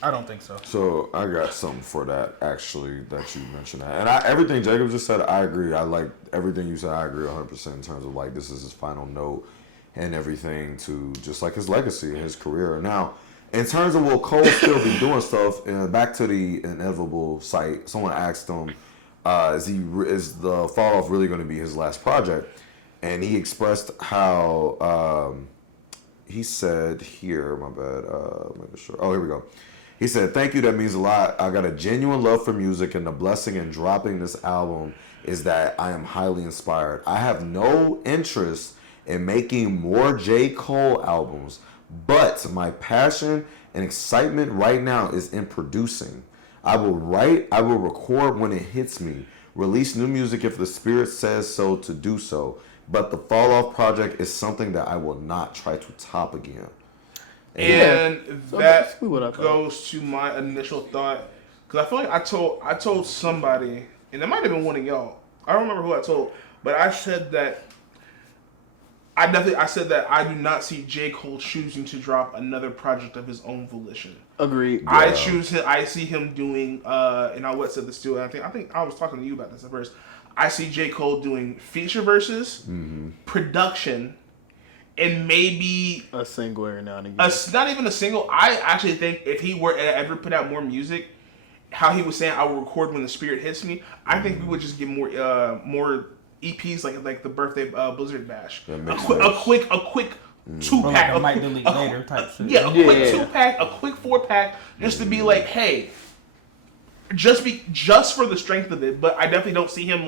I don't think so. So I got something for that, actually, that you mentioned that. And everything Jacob just said, I agree. I like everything you said. I agree 100% in terms of this is his final note and everything to just his legacy and his career. Now, in terms of will Cole still be doing stuff, back to the Inevitable site, someone asked him, is the fall off really going to be his last project? And he expressed how he said here, my bad, making sure. Oh, here we go. He said, "Thank you, that means a lot. I got a genuine love for music, and the blessing in dropping this album is that I am highly inspired. I have no interest in making more J.Cole albums, but my passion and excitement right now is in producing. I will write, I will record when it hits me, release new music if the spirit says so to do so, but the Fall Off project is something that I will not try to top again." And that goes to my initial thought, because I feel like I told somebody, and it might have been one of y'all. I don't remember who I told, but I said that I said that I do not see J. Cole choosing to drop another project of his own volition. Agreed. Yeah. I see him doing, and I said this too. I think I was talking to you about this at first. I see J. Cole doing feature verses, production, and maybe a single every now and again. Not even a single. I actually think if he were to ever put out more music, how he was saying I will record when the spirit hits me, I think we would just get more EPs like the birthday Blizzard Bash. A quick 2-pack, a might delete later type shit. Yeah, a quick 2-pack, a quick 4-pack, just to be like, hey, just for the strength of it. But I definitely don't see him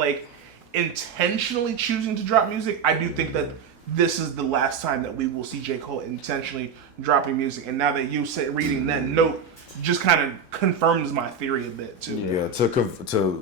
intentionally choosing to drop music. I do think that this is the last time that we will see J. Cole intentionally dropping music. And now that you said reading that note, just kind of confirms my theory a bit too. Yeah, to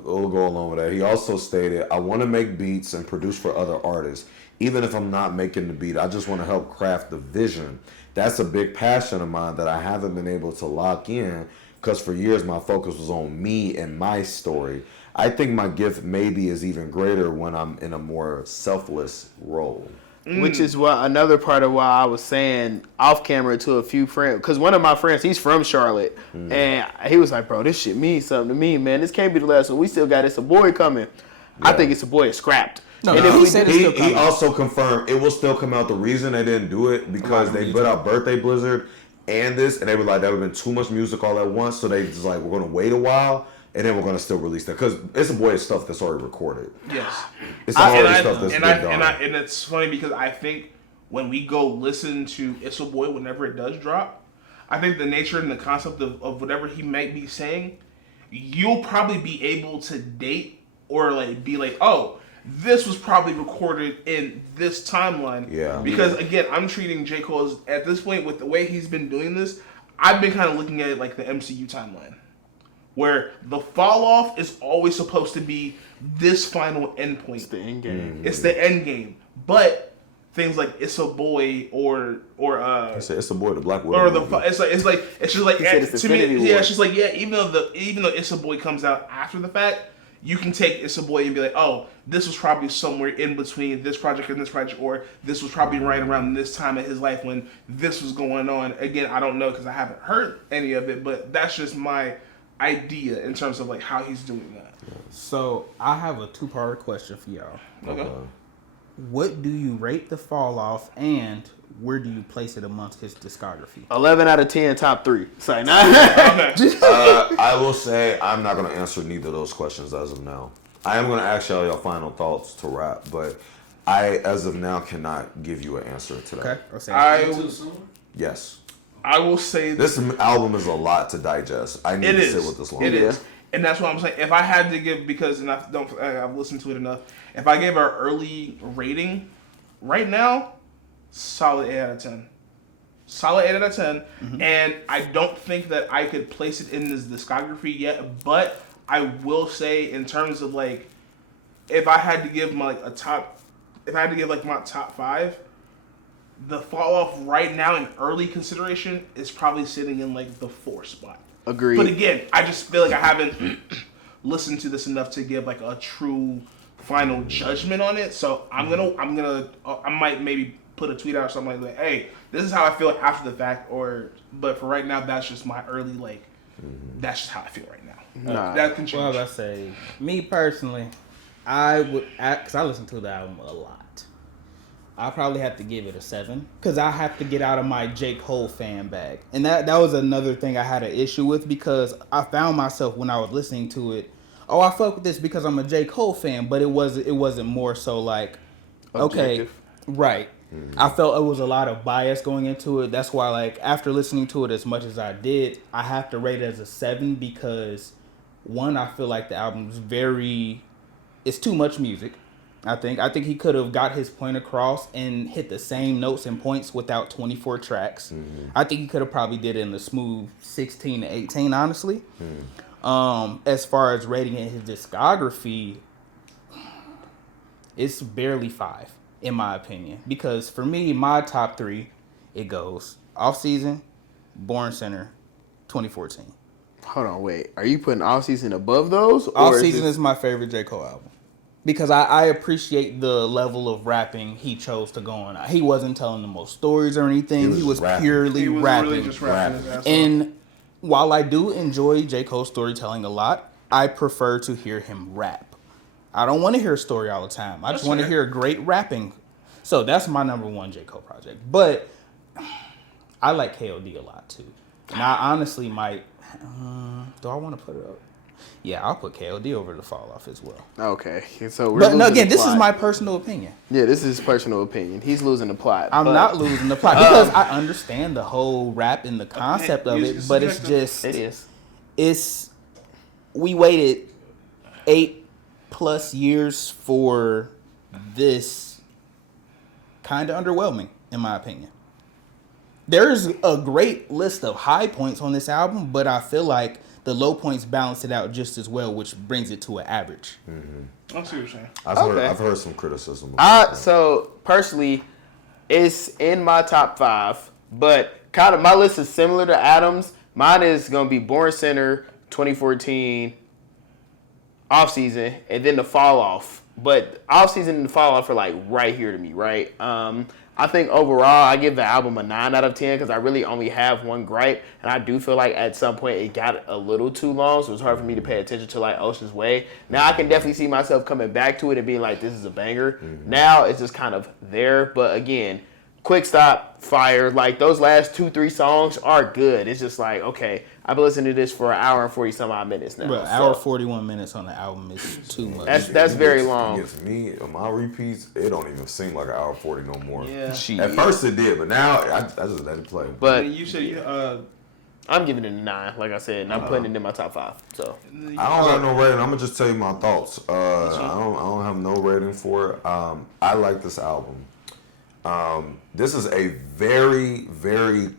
go along with that, he also stated, "I want to make beats and produce for other artists. Even if I'm not making the beat, I just want to help craft the vision. That's a big passion of mine that I haven't been able to lock in because for years my focus was on me and my story. I think my gift maybe is even greater when I'm in a more selfless role." Which is another part of why I was saying off camera to a few friends, because one of my friends, he's from Charlotte, and he was like, "Bro, this shit means something to me, man. This can't be the last one. We still got It's a Boy coming." Yeah. I think It's a Boy is scrapped. No, And he said it's still he coming. also confirmed it will still come out. The reason they didn't do it because they put out Birthday Blizzard and this, and they were like that would have been too much music all at once. So they just like we're gonna wait a while. And then we're gonna still release that because It's a Boy is stuff that's already recorded. Yes. It's already stuff that's been done. And it's funny because I think when we go listen to It's a Boy whenever it does drop, I think the nature and the concept of whatever he might be saying, you'll probably be able to date or like be like, oh, this was probably recorded in this timeline. Yeah. Because again, I'm treating J. Cole as, at this point with the way he's been doing this, I've been kind of looking at it like the MCU timeline. Where the fall off is always supposed to be this final endpoint. It's the end game. It's the end game. But things like It's a Boy or It's a Boy, the Black Widow. or the movie. it's like it's just like it's to me, Infinity War. yeah, it's just like even though It's a Boy comes out after the fact, you can take It's a Boy and be like, oh, this was probably somewhere in between this project and this project, or this was probably right around this time of his life when this was going on. Again, I don't know because I haven't heard any of it, but that's just my idea in terms of like how he's doing that. So I have a 2-part question for y'all. Okay. What do you rate the fall off, and where do you place it amongst his discography? 11 out of 10, top 3. Sorry, nah. I will say I'm not going to answer neither of those questions as of now. I am going to ask y'all your final thoughts to rap, but I, as of now, cannot give you an answer to that. Okay. Too soon? Yes. I will say This album is a lot to digest. I need to sit with this long. It is. And that's what I'm saying. If I had to give, because and I've listened to it enough, if I gave an early rating, right now, solid 8 out of 10. Solid 8 out of 10. Mm-hmm. And I don't think that I could place it in this discography yet, but I will say in terms of like, if I had to give my my top 5, the fall off right now in early consideration is probably sitting in like the 4 spot. Agreed. But again, I just feel like I haven't listened to this enough to give like a true final judgment on it. So I might maybe put a tweet out or something like that. Hey, this is how I feel after the fact. But for right now, that's just my early that's just how I feel right now. Nah. That can change. Well, I say, me personally, I would, because I listen to the album a lot. I probably have to give it a 7 because I have to get out of my J. Cole fan bag, and that was another thing I had an issue with because I found myself when I was listening to it. Oh, I fuck with this because I'm a J. Cole fan, but it wasn't more so like, Objective. okay, right. I felt it was a lot of bias going into it. That's why, like, after listening to it as much as I did, I have to rate it as a 7 because, one, I feel like the album's it's too much music. I think he could have got his point across and hit the same notes and points without 24 tracks. Mm-hmm. I think he could have probably did it in the smooth 16 to 18, honestly. Mm. As far as rating in his discography, it's barely 5, in my opinion. Because for me, my top 3, it goes Off Season, Born Center, 2014. Hold on, wait. Are you putting Off Season above those? Off Season is my favorite J. Cole album. Because I appreciate the level of rapping he chose to go on. He wasn't telling the most stories or anything. He was purely rapping. Really just rapping. And while I do enjoy J. Cole's storytelling a lot, I prefer to hear him rap. I don't want to hear a story all the time. I just want to hear great rapping. So that's my number 1 J. Cole project. But I like KOD a lot too. And I honestly might... do I want to put it up? Yeah, I'll put KOD over the fall off as well. Okay, so we're but no, again, the this is my personal opinion. Yeah, this is his personal opinion. He's losing the plot. I'm not losing the plot because I understand the whole rap and the concept of it, but it's just we waited 8+ years for this. Kind of underwhelming, in my opinion. There's a great list of high points on this album, but I feel like the low points balance it out just as well, which brings it to an average. Mm-hmm. I see what you're saying. I've heard some criticism. So personally, it's in my top 5, but kind of my list is similar to Adam's. Mine is gonna be Born Center, 2014, Off Season, and then the Fall Off. But Off Season and the Fall Off are like right here to me, right? I think overall I give the album a 9 out of 10 because I really only have one gripe, and I do feel like at some point it got a little too long, so it's hard for me to pay attention to like Ocean's Way. Now I can definitely see myself coming back to it and being like, this is a banger. Now it's just kind of there, but again, Quick Stop, fire. Like those last 2-3 songs are good. It's just like, okay, I've been listening to this for an hour and 40 some odd minutes now. But hour 41 minutes on the album is too much. That's very long. It me, my repeats, it don't even seem like an hour 40 no more. Yeah. At first it did, but now I just let it play. But you said I'm giving it a 9, like I said, and I'm putting it in my top 5. So I don't have no rating. I'm gonna just tell you my thoughts. I don't have no rating for it. I like this album. This is a very, very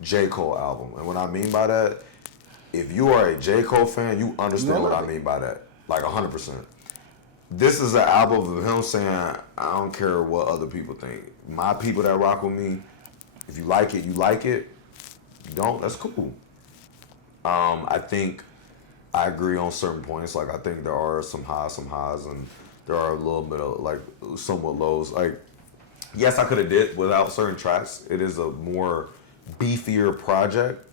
J.Cole album. And what I mean by that, if you are a J.Cole fan, you understand what I mean by that. Like 100%. This is an album of him saying, I don't care what other people think. My people that rock with me, if you like it, you like it. You don't, that's cool. I think I agree on certain points. Like, I think there are some highs, and there are a little bit of, like, somewhat lows. Like, yes, I could have did without certain tracks. It is a more beefier project.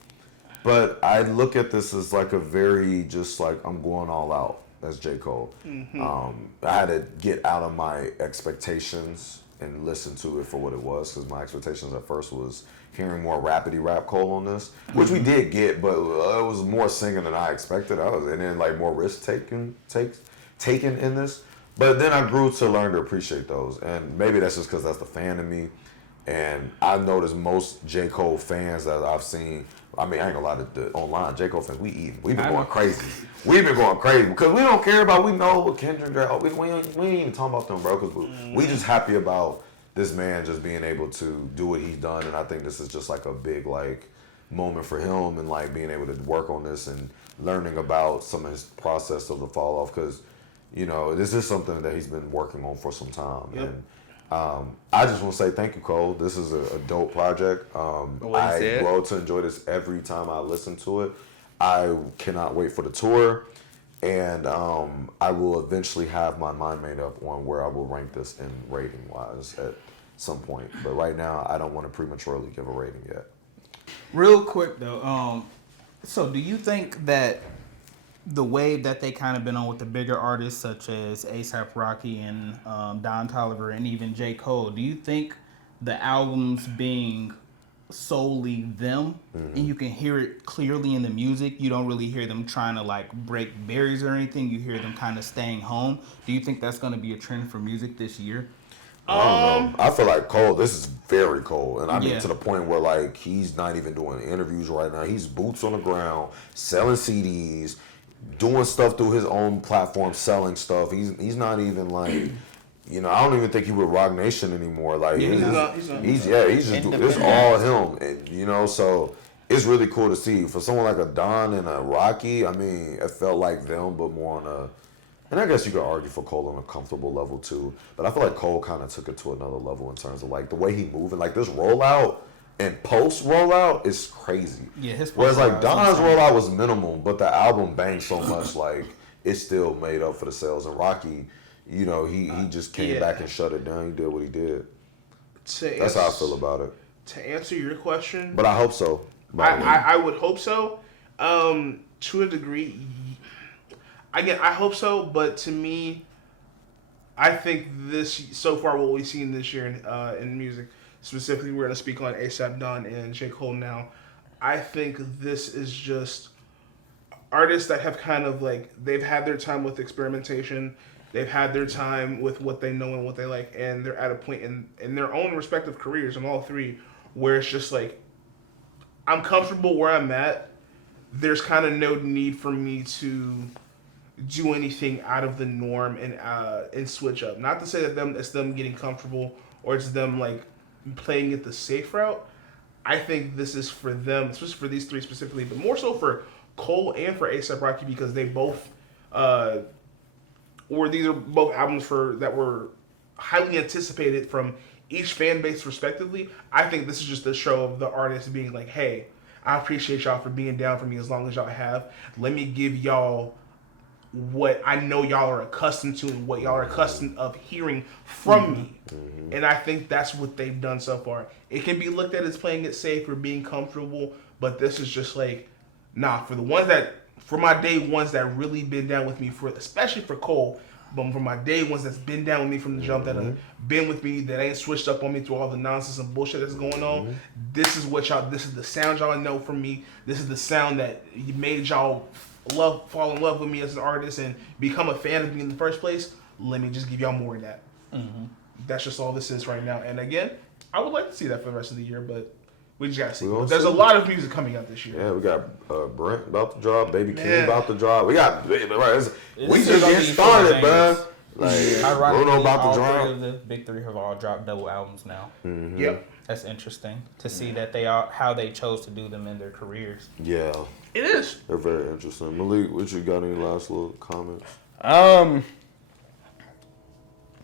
But I look at this as like a very just like I'm going all out as J. Cole. I had to get out of my expectations and listen to it for what it was because my expectations at first was hearing more rapidy rap Cole on this, which we did get, but it was more singing than I expected. And then like more risk taken in this. But then I grew to learn to appreciate those, and maybe that's just because that's the fan in me. And I've noticed most J. Cole fans that I've seen. I mean, I ain't gonna lie to the online J. Cole fans. We've been going crazy. We've been going crazy because we don't care about. We know what Kendrick. We ain't even talking about them, bro. Because we just happy about this man just being able to do what he's done, and I think this is just like a big like moment for him, and like being able to work on this and learning about some of his process of the fall off because. You know, this is something that he's been working on for some time. Yep. And I just want to say thank you, Cole. This is a dope project. I grow to enjoy this every time I listen to it. I cannot wait for the tour. And I will eventually have my mind made up on where I will rank this in rating-wise at some point. But right now, I don't want to prematurely give a rating yet. Real quick, though. So do you think that the wave that they kind of been on with the bigger artists such as A$AP Rocky and Don Toliver and even J. Cole, do you think the albums being solely them and you can hear it clearly in the music, you don't really hear them trying to like break barriers or anything, you hear them kind of staying home, do you think that's going to be a trend for music this year? I don't know. I feel like Cole, this is very Cole. And I mean to the point where like he's not even doing interviews right now. He's boots on the ground, selling CDs, doing stuff through his own platform, selling stuff. He's not even like, you know, I don't even think he with Rock Nation anymore. Like he's just it's all him, and, you know. So it's really cool to see for someone like a Don and a Rocky. I mean, it felt like them, but more on a. And I guess you could argue for Cole on a comfortable level too. But I feel like Cole kind of took it to another level in terms of like the way he moving, like this rollout. And post rollout is crazy. Yeah, whereas like Don's rollout was minimal, but the album banged so much, like it still made up for the sales. And Rocky, you know, he just came back and shut it down. He did what he did. That's how I feel about it. To answer your question, but I hope so. I would hope so. To a degree, I hope so. But to me, I think this so far what we've seen this year in music. Specifically, we're going to speak on A$AP, Don, and J. Cole now. I think this is just artists that have kind of like, they've had their time with experimentation. They've had their time with what they know and what they like. And they're at a point in their own respective careers, in all three, where it's just like, I'm comfortable where I'm at. There's kind of no need for me to do anything out of the norm and switch up. Not to say that it's them getting comfortable or it's them like, playing it the safe route. I think this is for them, especially for these three specifically, but more so for Cole and for A$AP Rocky because they both, these are both albums that were highly anticipated from each fan base respectively. I think this is just a show of the artist being like, hey, I appreciate y'all for being down for me as long as y'all have. Let me give y'all what I know y'all are accustomed to and what y'all are accustomed of hearing from me. And I think that's what they've done so far. It can be looked at as playing it safe or being comfortable, but this is just like, nah, for my day ones that really been down with me, especially for Cole, but for my day ones that's been down with me from the jump, that have been with me, that ain't switched up on me through all the nonsense and bullshit that's going on. This is the sound y'all know from me. This is the sound that made y'all fall in love with me as an artist and become a fan of me in the first place. Let me just give y'all more of that. That's just all this is right now. And again, I would like to see that for the rest of the year, but we just gotta see. There's a lot of music coming out this year. Yeah, we got Brent about to drop, Baby King about to drop. We just getting started, bro. Like Bruno about to drop. The big three have all dropped double albums now. Yep, that's interesting to see that how they chose to do them in their careers. Yeah, it is. They're very interesting. Malik, what you got? Any last little comments?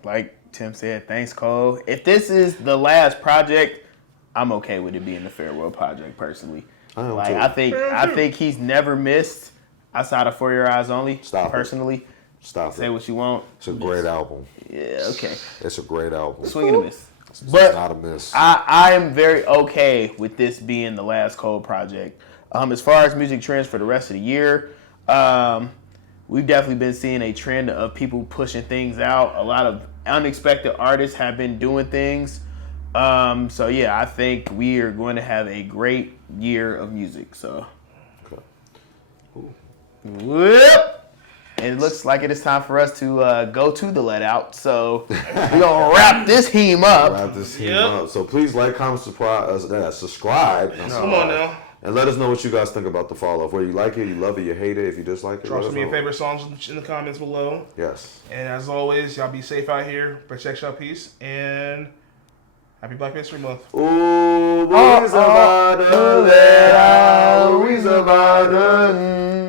Like Tim said, thanks, Cole. If this is the last project, I'm okay with it being the farewell project. Personally, I think he's never missed outside of For Your Eyes Only. Personally, say what you want. It's a great album. Yeah, okay. It's a great album. Swing and a miss. But not a miss. I am very okay with this being the last Cole project. As far as music trends for the rest of the year, we've definitely been seeing a trend of people pushing things out. A lot of unexpected artists have been doing things. So yeah, I think we are going to have a great year of music. So, Whoop. It looks like it is time for us to go to the let out. So we're gonna wrap this theme up. So please like, comment, subscribe. Come on now. And let us know what you guys think about the fall off. Whether you like it, you love it, you hate it. If you dislike it, drop some of your favorite songs in the comments below. Yes. And as always, y'all be safe out here. Protect y'all peace. And happy Black History Month. Ooh, we survived the let out. We survived the